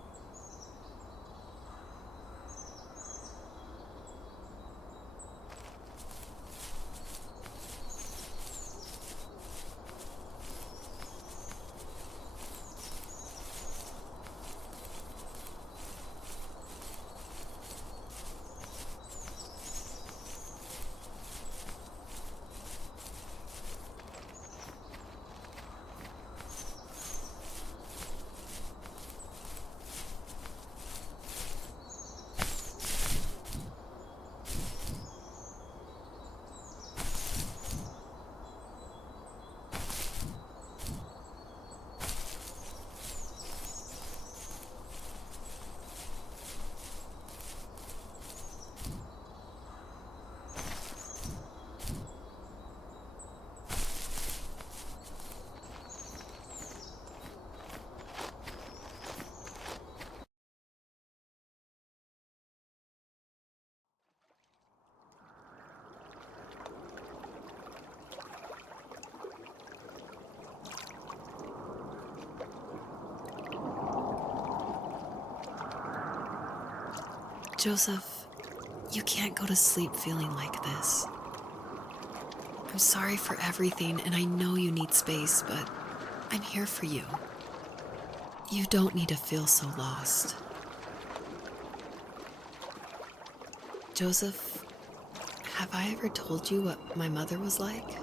Joseph, you can't go to sleep feeling like this. I'm sorry for everything, and I know you need space, but I'm here for you. You don't need to feel so lost. Joseph, have I ever told you what my mother was like?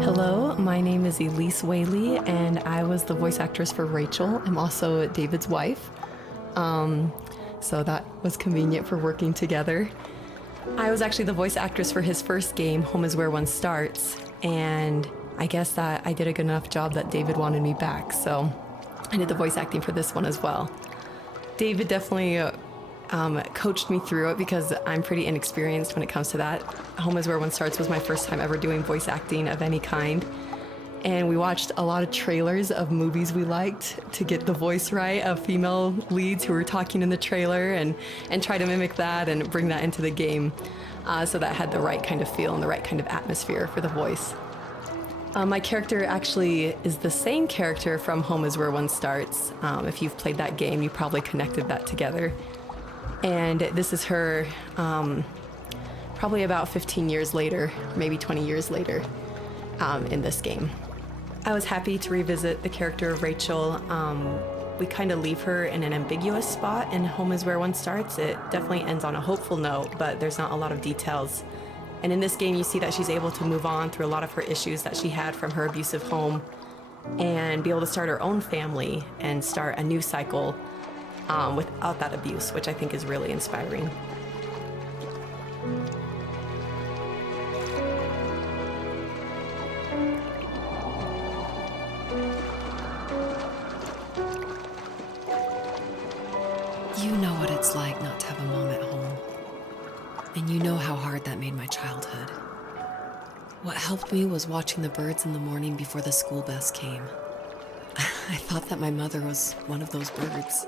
Hello, my name is Elise Whaley, and I was the voice actress for Rachel. I'm also David's wife, so that was convenient for working together. I was actually the voice actress for his first game, Home is Where One Starts, and I guess that I did a good enough job that David wanted me back, so I did the voice acting for this one as well. David definitely coached me through it because I'm pretty inexperienced when it comes to that. Home is Where One Starts was my first time ever doing voice acting of any kind. And we watched a lot of trailers of movies we liked to get the voice right of female leads who were talking in the trailer and try to mimic that and bring that into the game. So that had the right kind of feel and the right kind of atmosphere for the voice. My character actually is the same character from Home is Where One Starts. If you've played that game, you probably connected that together. And this is her probably about 15 years later, maybe 20 years later in this game. I was happy to revisit the character of Rachel. We kind of leave her in an ambiguous spot in Home is Where One Starts. It definitely ends on a hopeful note, but there's not a lot of details. And in this game, you see that she's able to move on through a lot of her issues that she had from her abusive home and be able to start her own family and start a new cycle without that abuse, which I think is really inspiring. You know what it's like not to have a mom at home. And you know how hard that made my childhood. What helped me was watching the birds in the morning before the school bus came. I thought that my mother was one of those birds,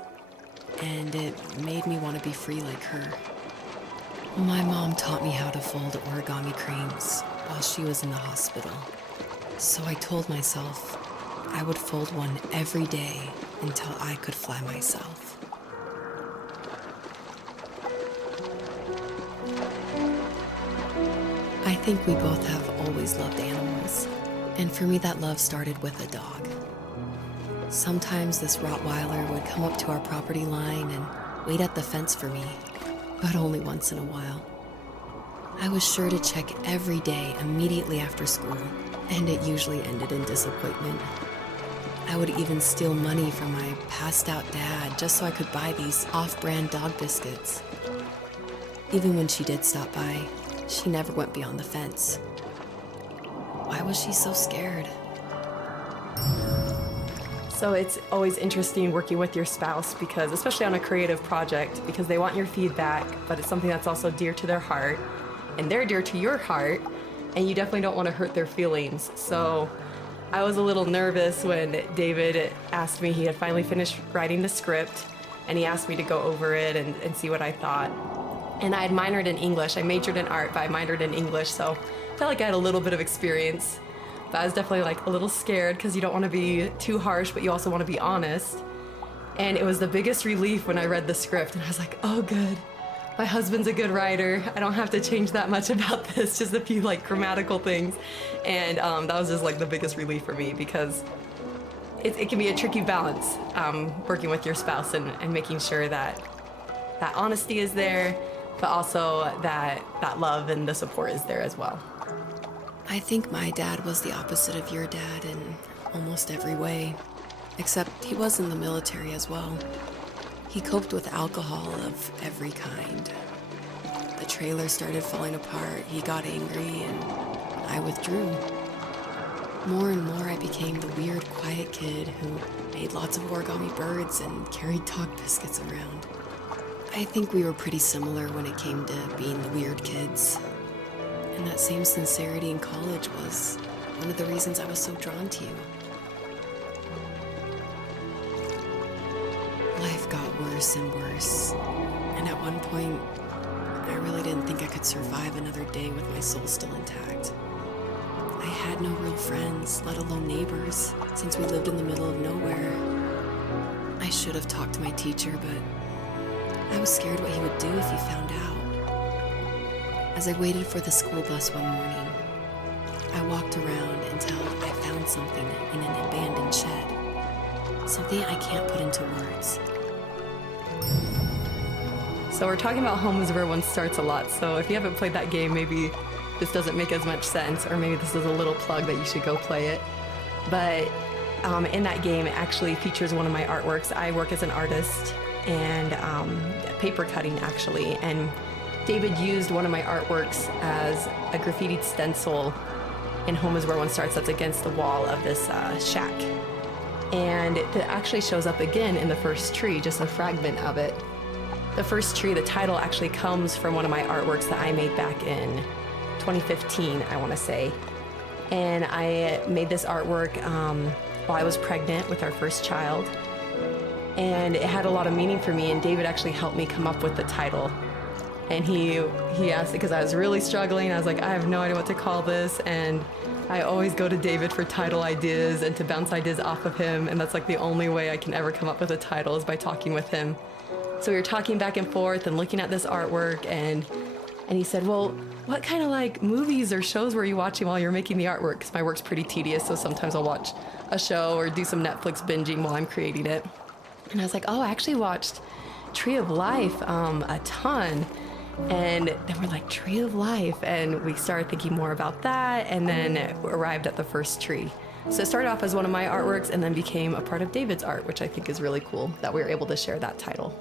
and it made me want to be free like her. My mom taught me how to fold origami cranes while she was in the hospital. So I told myself I would fold one every day until I could fly myself. I think we both have always loved animals, and for me that love started with a dog. Sometimes this Rottweiler would come up to our property line and wait at the fence for me, but only once in a while. I was sure to check every day immediately after school, and it usually ended in disappointment. I would even steal money from my passed out dad just so I could buy these off-brand dog biscuits. Even when she did stop by, she never went beyond the fence. Why was she so scared? So it's always interesting working with your spouse because, especially on a creative project, because they want your feedback, but it's something that's also dear to their heart, and they're dear to your heart, and you definitely don't want to hurt their feelings. So I was a little nervous when David asked me, he had finally finished writing the script, and he asked me to go over it and see what I thought. And I had minored in English. I majored in art, but I minored in English, so I felt like I had a little bit of experience. But I was definitely like a little scared because you don't want to be too harsh, but you also want to be honest. And it was the biggest relief when I read the script, and I was like, oh, good. My husband's a good writer. I don't have to change that much about this, just a few like grammatical things. And that was just like the biggest relief for me because it can be a tricky balance working with your spouse and making sure that that honesty is there, but also that love and the support is there as well. I think my dad was the opposite of your dad in almost every way, except he was in the military as well. He coped with alcohol of every kind. The trailer started falling apart, he got angry, and I withdrew. More and more I became the weird, quiet kid who made lots of origami birds and carried dog biscuits around. I think we were pretty similar when it came to being the weird kids. And that same sincerity in college was one of the reasons I was so drawn to you. Life got worse and worse, and at one point, I really didn't think I could survive another day with my soul still intact. I I had no real friends, let alone neighbors, since we lived in the middle of nowhere. I should have talked to my teacher, but I was scared what he would do if he found out. As I waited for the school bus one morning, I walked around until I found something in an abandoned shed. Something I can't put into words. So we're talking about Home is Where One Starts a lot, so if you haven't played that game, maybe this doesn't make as much sense, or maybe this is a little plug that you should go play it. But in that game, it actually features one of my artworks. I work as an artist and paper cutting, actually, and David used one of my artworks as a graffitied stencil in Home is Where One Starts that's against the wall of this shack. And it actually shows up again in the first tree, just a fragment of it. The first tree, the title actually comes from one of my artworks that I made back in 2015, I want to say. And I made this artwork while I was pregnant with our first child. And it had a lot of meaning for me, and David actually helped me come up with the title. And he asked, because I was really struggling, I was like, I have no idea what to call this, and I always go to David for title ideas and to bounce ideas off of him, and that's like the only way I can ever come up with a title is by talking with him. So we were talking back and forth and looking at this artwork, and he said, well, what kind of like movies or shows were you watching while you're making the artwork? Because my work's pretty tedious, so sometimes I'll watch a show or do some Netflix binging while I'm creating it. And I was like, oh, I actually watched Tree of Life a ton. And then we're like, Tree of Life, and we started thinking more about that, and then arrived at the first tree. So it started off as one of my artworks and then became a part of David's art, which I think is really cool that we were able to share that title.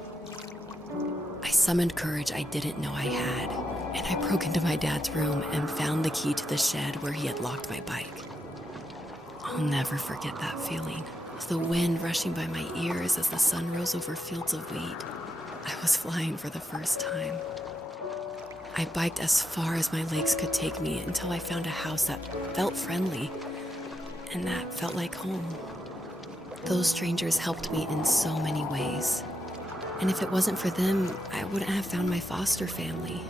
I summoned courage I didn't know I had, and I broke into my dad's room and found the key to the shed where he had locked my bike. I'll never forget that feeling, with the wind rushing by my ears as the sun rose over fields of wheat. I was flying for the first time. I biked as far as my legs could take me until I found a house that felt friendly, and that felt like home. Those strangers helped me in so many ways. And if it wasn't for them, I wouldn't have found my foster family.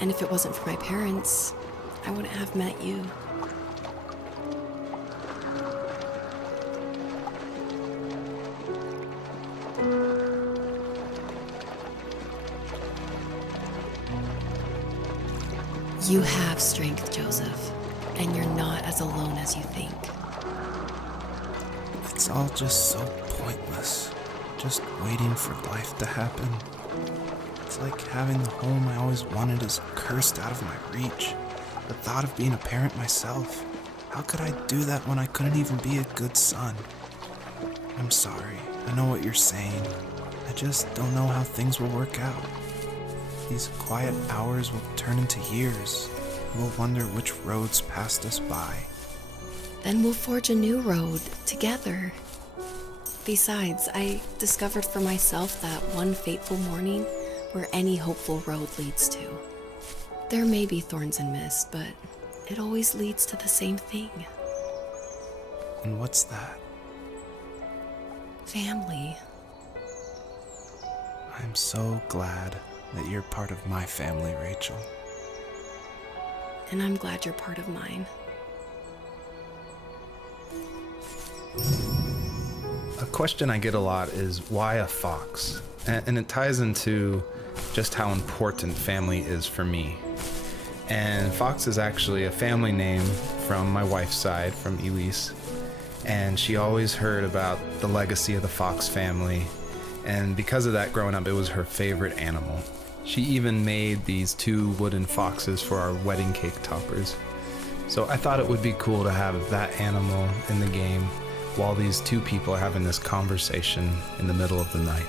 And if it wasn't for my parents, I wouldn't have met you. You have strength, Joseph, and you're not as alone as you think. It's all just so pointless. Just waiting for life to happen. It's like having the home I always wanted is cursed out of my reach. The thought of being a parent myself. How could I do that when I couldn't even be a good son? I'm sorry. I know what you're saying. I just don't know how things will work out. These quiet hours will turn into years. We'll wonder which roads passed us by. Then we'll forge a new road together. Besides, I discovered for myself that one fateful morning where any hopeful road leads to. There may be thorns and mist, but it always leads to the same thing. And what's that? Family. I'm so glad that you're part of my family, Rachel. And I'm glad you're part of mine. A question I get a lot is why a fox? And it ties into just how important family is for me. And Fox is actually a family name from my wife's side, from Elise. And she always heard about the legacy of the Fox family. And because of that, growing up, it was her favorite animal. She even made these 2 wooden foxes for our wedding cake toppers. So I thought it would be cool to have that animal in the game while these 2 people are having this conversation in the middle of the night.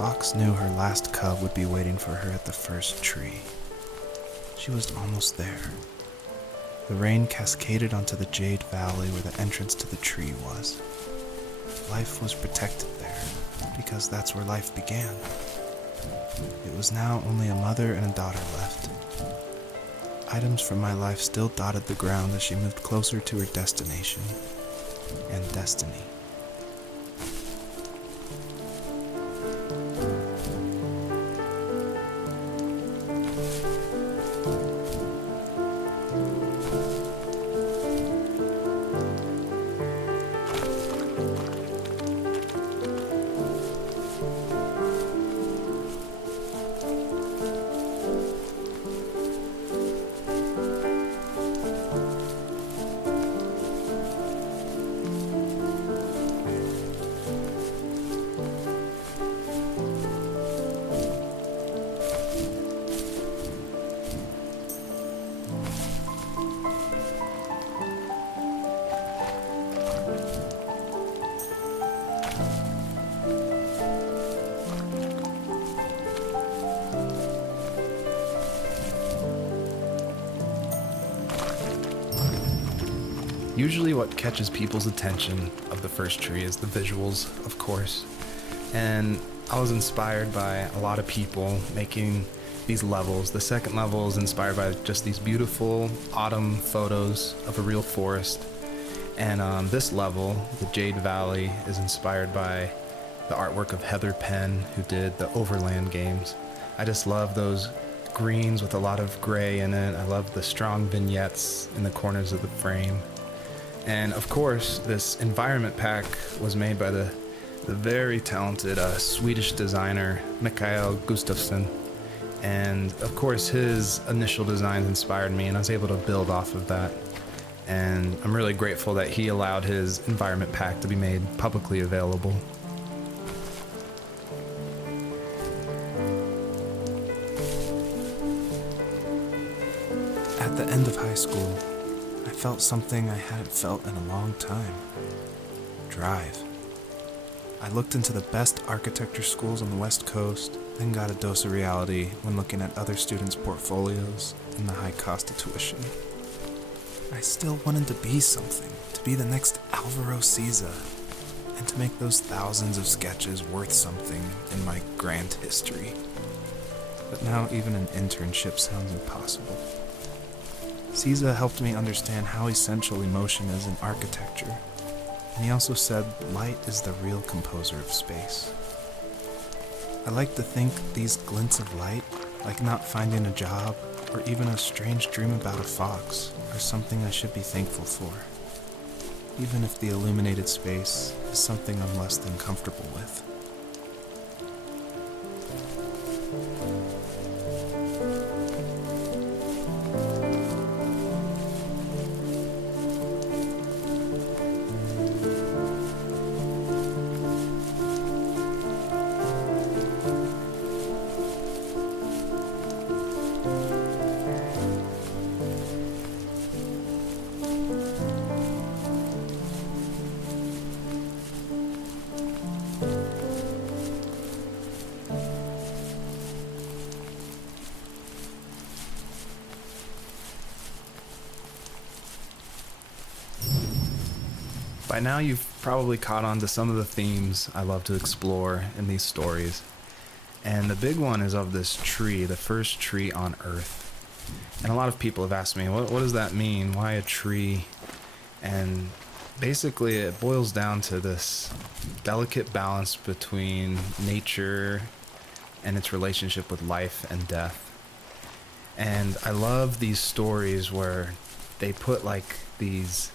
Fox knew her last cub would be waiting for her at the first tree. She was almost there. The rain cascaded onto the Jade Valley where the entrance to the tree was. Life was protected there, because that's where life began. It was now only a mother and a daughter left. Items from my life still dotted the ground as she moved closer to her destination and destiny. Usually what catches people's attention of the first tree is the visuals, of course. And I was inspired by a lot of people making these levels. The second level is inspired by just these beautiful autumn photos of a real forest. And this level, the Jade Valley, is inspired by the artwork of Heather Penn, who did the Overland games. I just love those greens with a lot of gray in it. I love the strong vignettes in the corners of the frame. And of course, this environment pack was made by the very talented Swedish designer Mikael Gustafsson. And of course, his initial designs inspired me, and I was able to build off of that. And I'm really grateful that he allowed his environment pack to be made publicly available. At the end of high school, I felt something I hadn't felt in a long time. Drive. I looked into the best architecture schools on the West Coast, then got a dose of reality when looking at other students' portfolios and the high cost of tuition. I still wanted to be something, to be the next Alvaro Siza, and to make those thousands of sketches worth something in my grand history. But now even an internship sounds impossible. Siza helped me understand how essential emotion is in architecture, and he also said light is the real composer of space. I like to think these glints of light, like not finding a job or even a strange dream about a fox, are something I should be thankful for, even if the illuminated space is something I'm less than comfortable with. By now you've probably caught on to some of the themes I love to explore in these stories. And the big one is of this tree, the first tree on Earth. And a lot of people have asked me, what does that mean? Why a tree? And basically it boils down to this delicate balance between nature and its relationship with life and death. And I love these stories where they put like these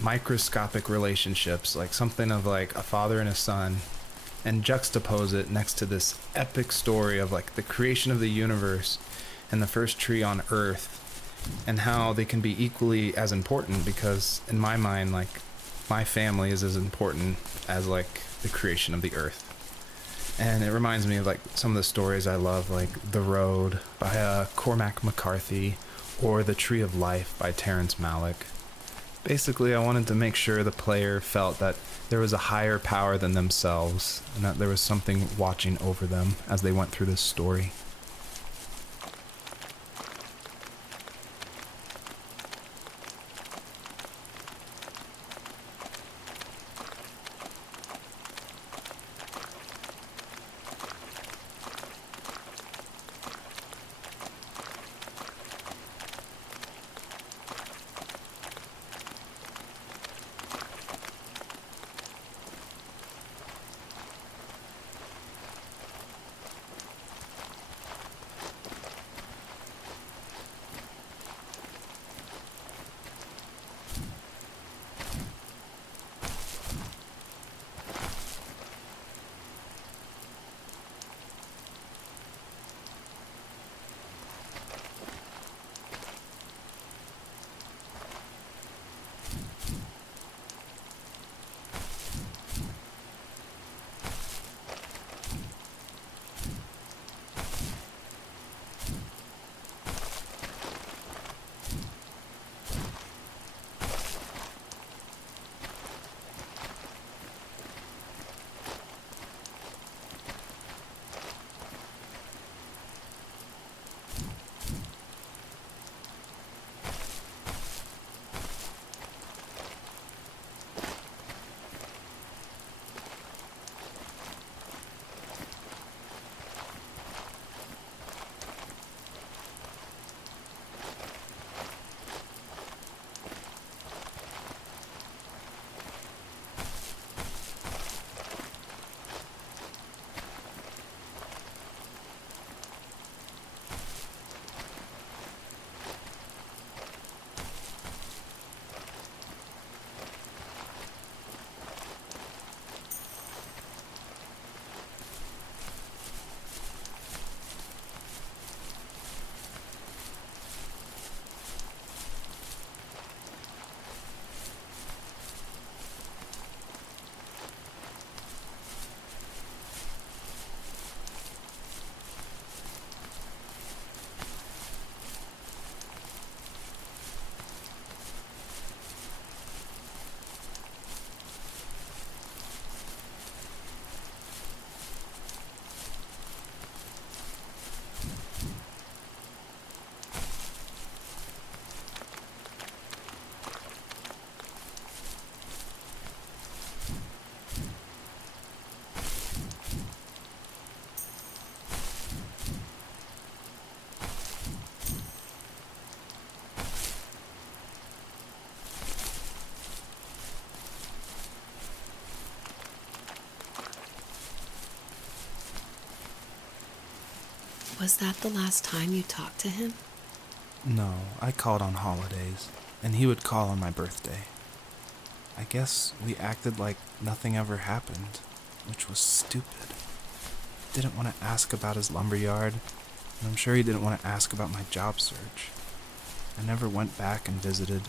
microscopic relationships, like something of like a father and a son, and juxtapose it next to this epic story of like the creation of the universe and the first tree on Earth, and how they can be equally as important, because in my mind, like, my family is as important as like the creation of the Earth. And it reminds me of like some of the stories I love, like The Road by Cormac McCarthy, or The Tree of Life by Terrence Malick. Basically, I wanted to make sure the player felt that there was a higher power than themselves, and that there was something watching over them as they went through this story. Was that the last time you talked to him? No, I called on holidays, and he would call on my birthday. I guess we acted like nothing ever happened, which was stupid. Didn't want to ask about his lumberyard, and I'm sure he didn't want to ask about my job search. I never went back and visited.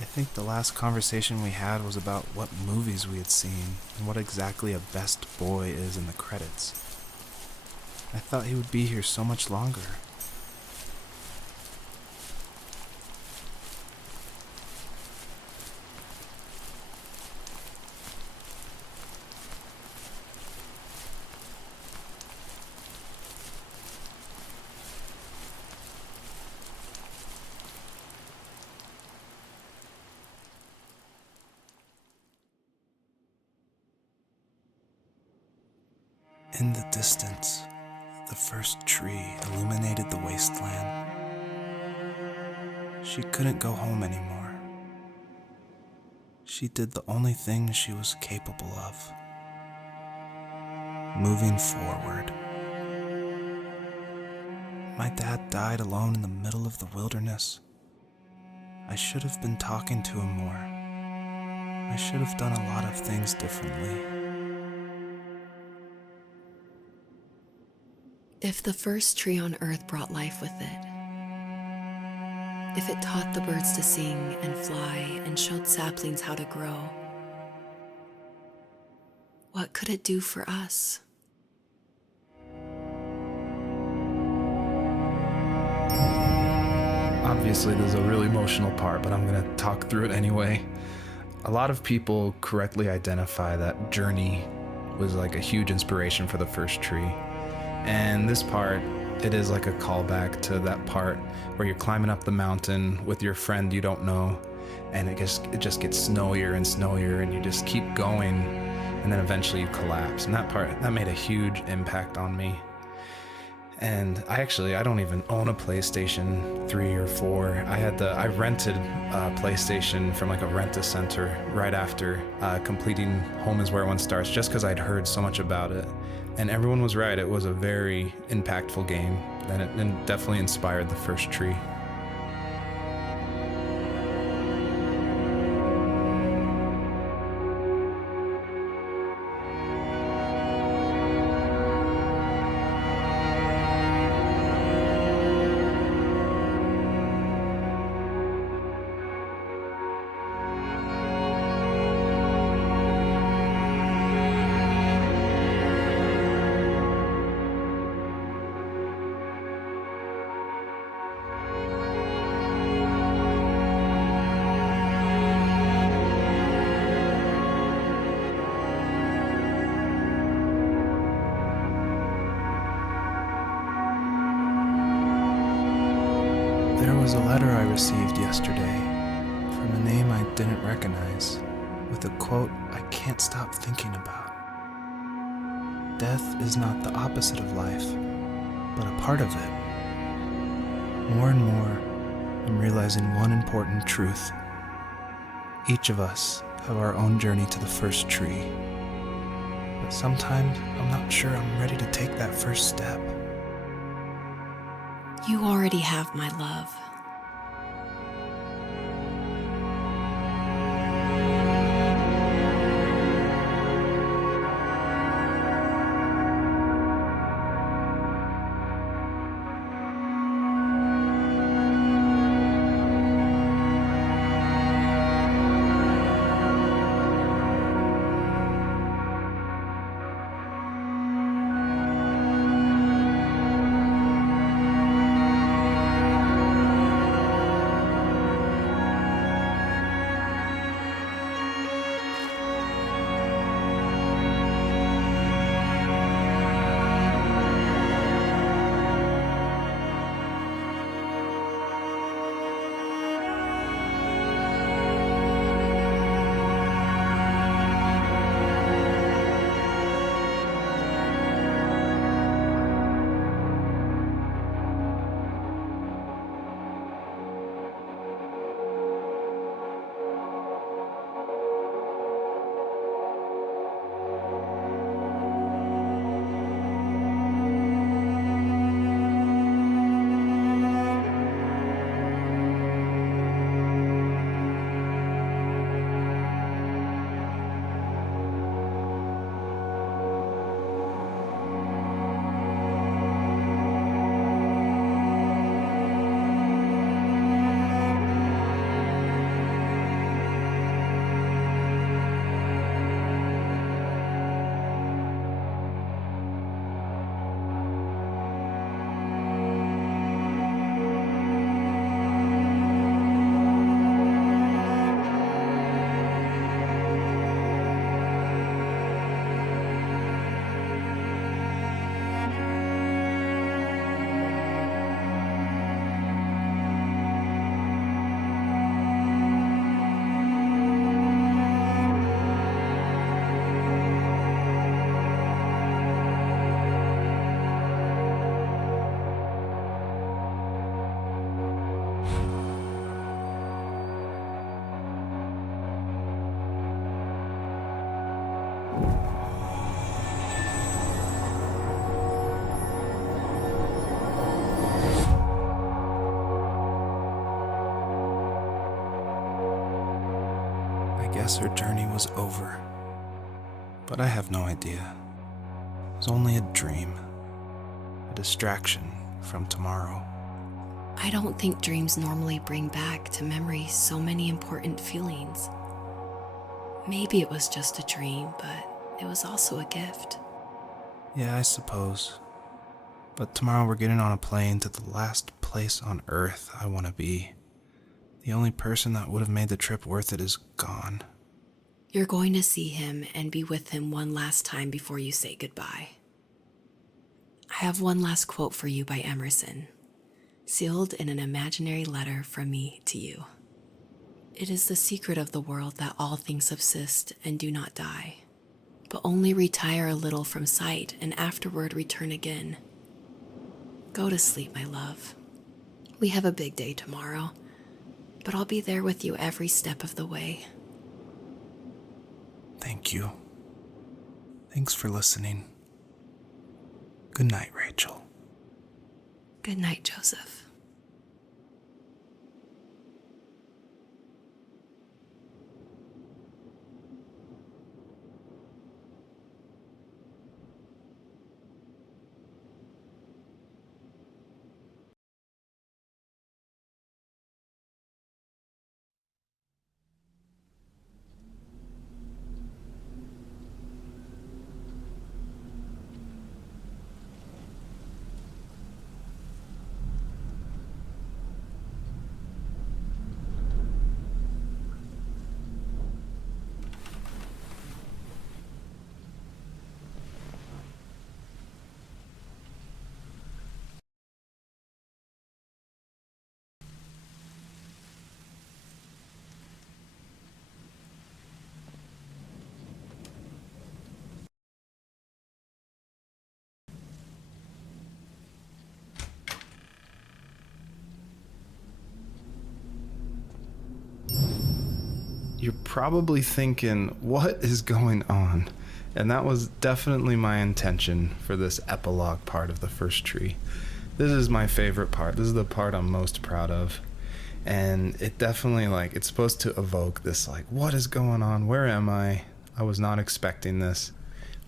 I think the last conversation we had was about what movies we had seen and what exactly a best boy is in the credits. I thought he would be here so much longer. In the distance, the first tree illuminated the wasteland. She couldn't go home anymore. She did the only thing she was capable of: moving forward. My dad died alone in the middle of the wilderness. I should have been talking to him more. I should have done a lot of things differently. If the first tree on Earth brought life with it, if it taught the birds to sing and fly and showed saplings how to grow, what could it do for us? Obviously, there's a really emotional part, but I'm going to talk through it anyway. A lot of people correctly identify that Journey was like a huge inspiration for the first tree. And this part, it is like a callback to that part where you're climbing up the mountain with your friend you don't know, and it just gets snowier and snowier, and you just keep going, and then eventually you collapse. And that made a huge impact on me. And I don't even own a PlayStation 3 or 4. I rented a PlayStation from like a rent-a-center right after completing Home is Where One Starts, just because I'd heard so much about it. And everyone was right. It was a very impactful game, and it definitely inspired the first tree. There was a letter I received yesterday from a name I didn't recognize, with a quote I can't stop thinking about. Death is not the opposite of life, but a part of it. More and more, I'm realizing one important truth. Each of us have our own journey to the first tree, but sometimes I'm not sure I'm ready to take that first step. You already have my love. I guess her journey was over. But I have no idea. It was only a dream, a distraction from tomorrow. I don't think dreams normally bring back to memory so many important feelings. Maybe it was just a dream, but it was also a gift. Yeah, I suppose. But tomorrow we're getting on a plane to the last place on Earth I want to be. The only person that would have made the trip worth it is gone. You're going to see him and be with him one last time before you say goodbye. I have one last quote for you by Emerson, sealed in an imaginary letter from me to you. It is the secret of the world that all things subsist and do not die, but only retire a little from sight and afterward return again. Go to sleep, my love. We have a big day tomorrow, but I'll be there with you every step of the way. Thank you. Thanks for listening. Good night, Rachel. Good night, Joseph. You're probably thinking, what is going on? And that was definitely my intention for this epilogue part of the first tree. This is my favorite part. This is the part I'm most proud of. And it definitely, it's supposed to evoke this, what is going on? Where am I? I was not expecting this.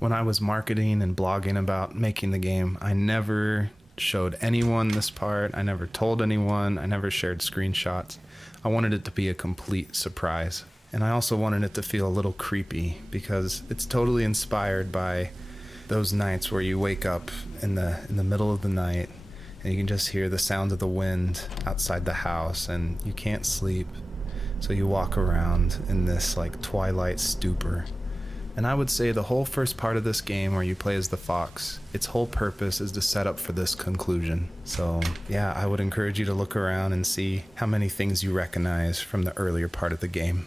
When I was marketing and blogging about making the game, I never showed anyone this part. I never told anyone. I never shared screenshots. I wanted it to be a complete surprise. And I also wanted it to feel a little creepy because it's totally inspired by those nights where you wake up in the middle of the night and you can just hear the sound of the wind outside the house and you can't sleep. So you walk around in this twilight stupor. And I would say the whole first part of this game where you play as the fox, its whole purpose is to set up for this conclusion. So yeah, I would encourage you to look around and see how many things you recognize from the earlier part of the game.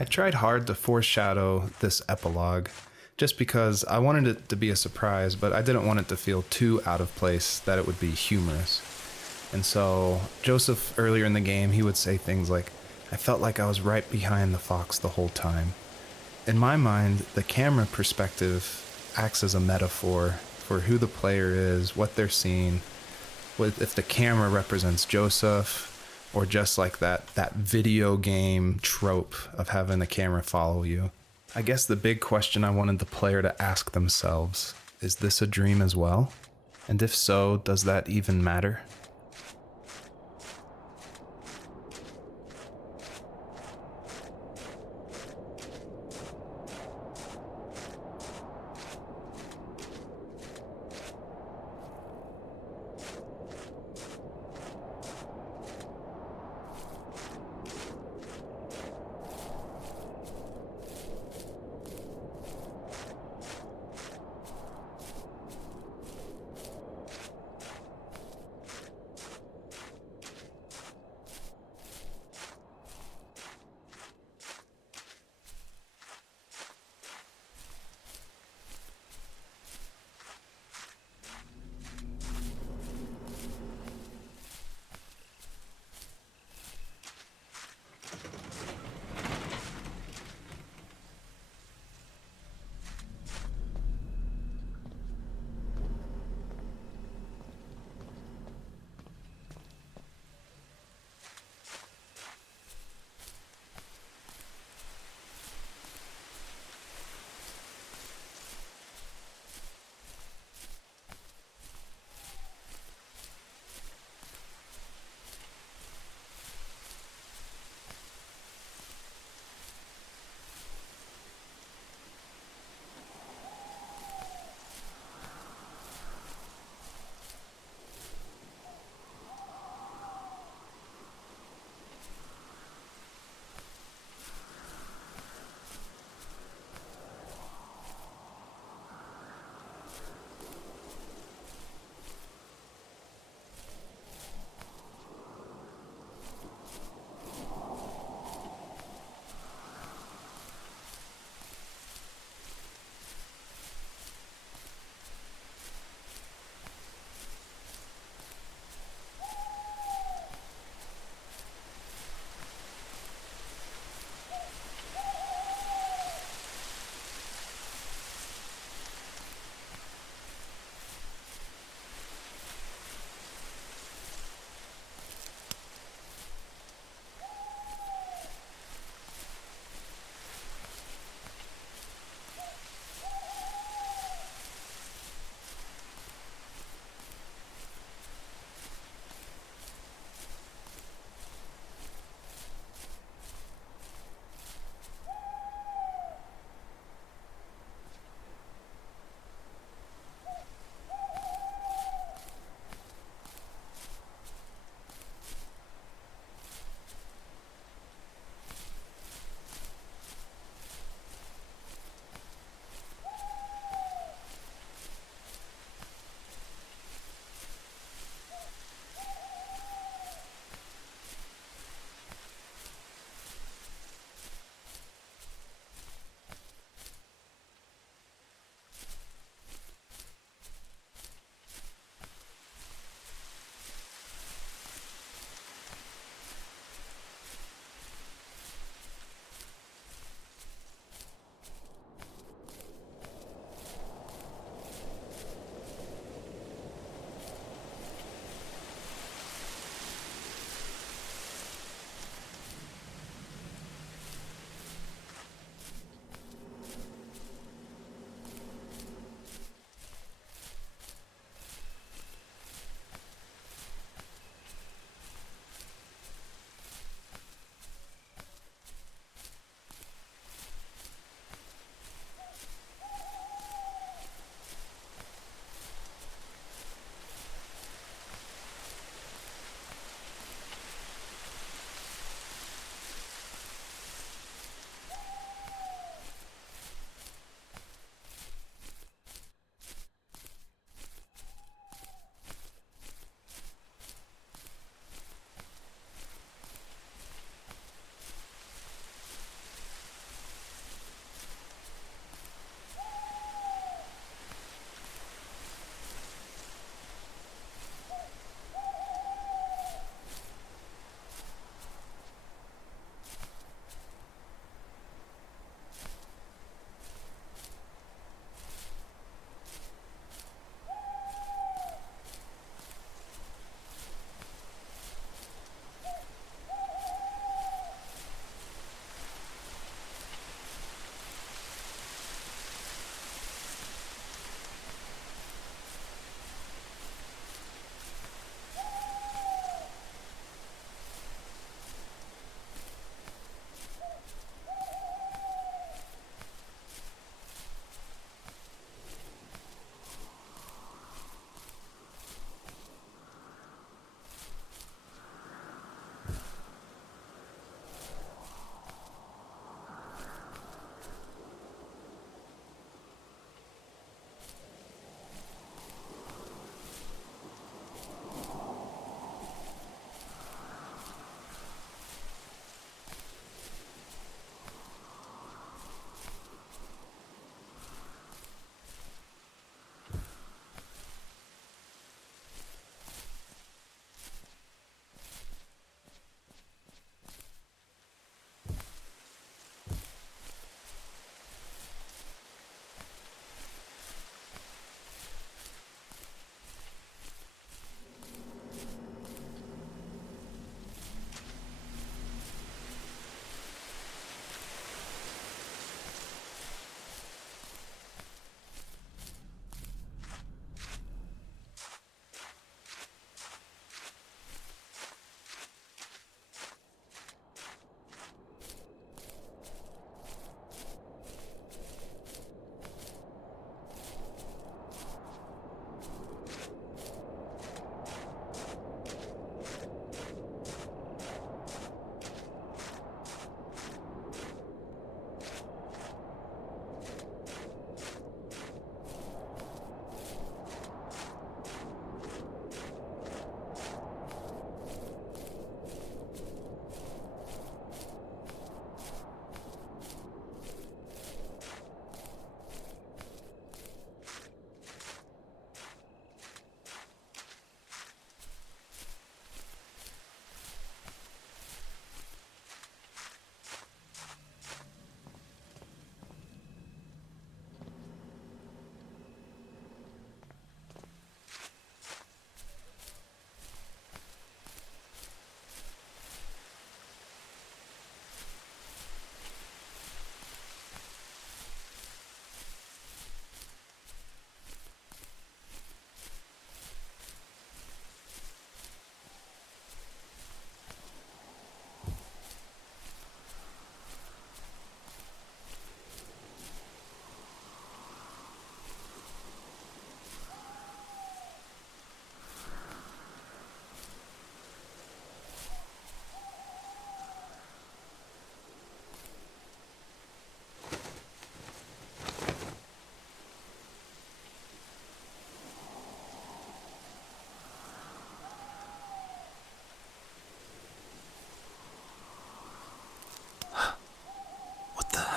I tried hard to foreshadow this epilogue just because I wanted it to be a surprise, but I didn't want it to feel too out of place that it would be humorous. And so Joseph, earlier in the game, he would say things like, I felt like I was right behind the fox the whole time. In my mind, the camera perspective acts as a metaphor for who the player is, what they're seeing. with if the camera represents Joseph, or just like that video game trope of having the camera follow you. I guess the big question I wanted the player to ask themselves, is this a dream as well? And if so, does that even matter?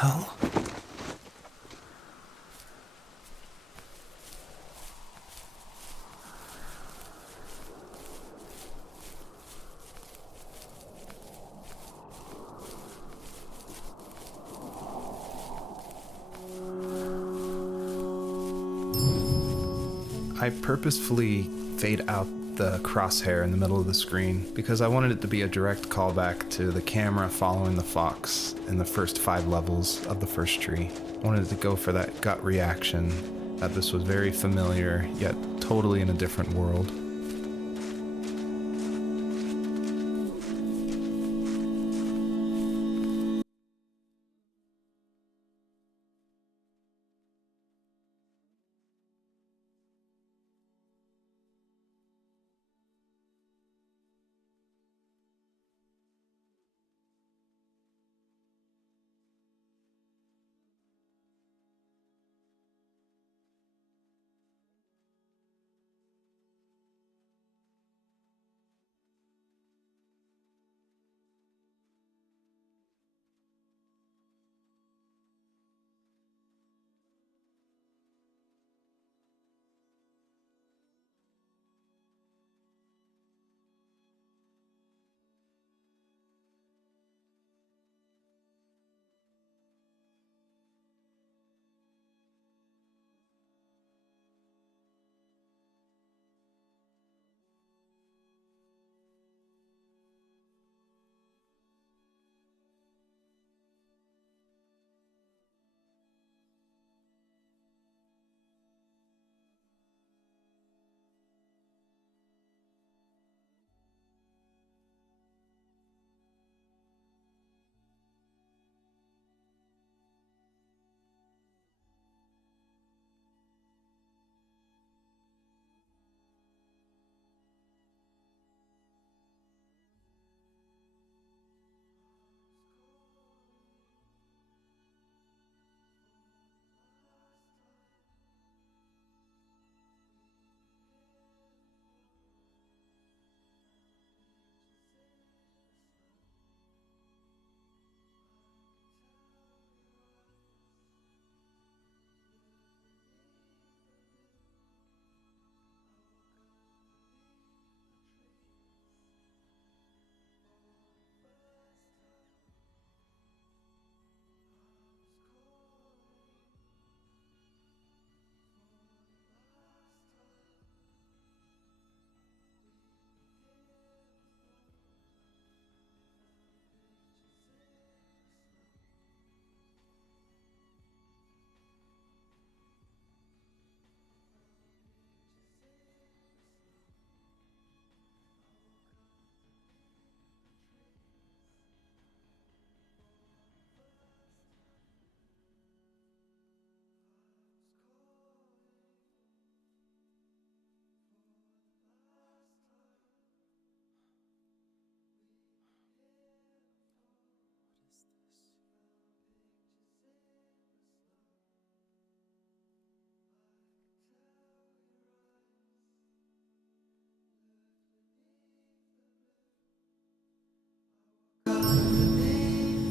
hell? I purposefully fade out the crosshair in the middle of the screen because I wanted it to be a direct callback to the camera following the fox in the first 5 levels of the first tree. I wanted it to go for that gut reaction that this was very familiar, yet totally in a different world.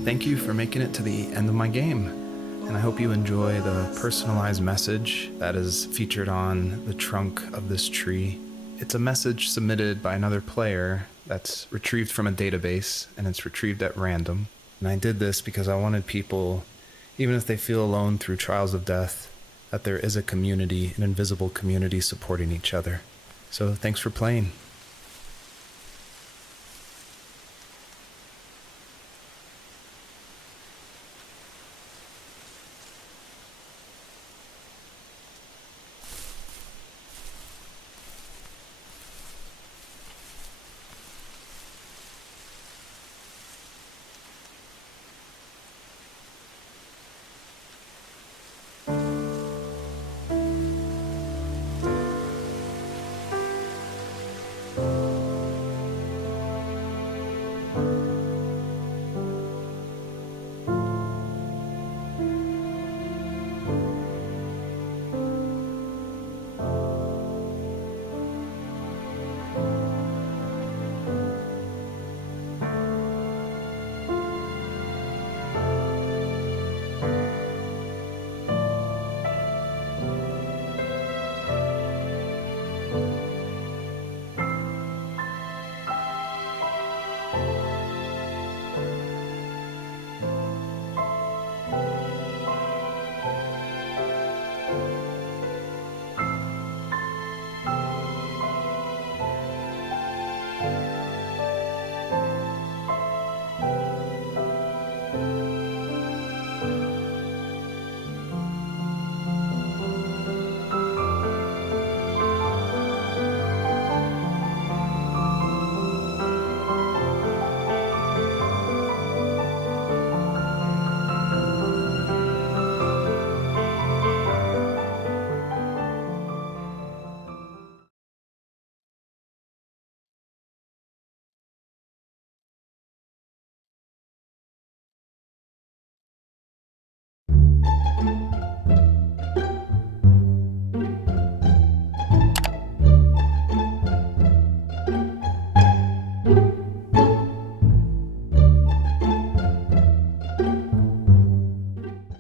Thank you for making it to the end of my game, and I hope you enjoy the personalized message that is featured on the trunk of this tree. It's a message submitted by another player that's retrieved from a database, and it's retrieved at random. And I did this because I wanted people, even if they feel alone through trials of death, that there is a community, an invisible community supporting each other. So thanks for playing.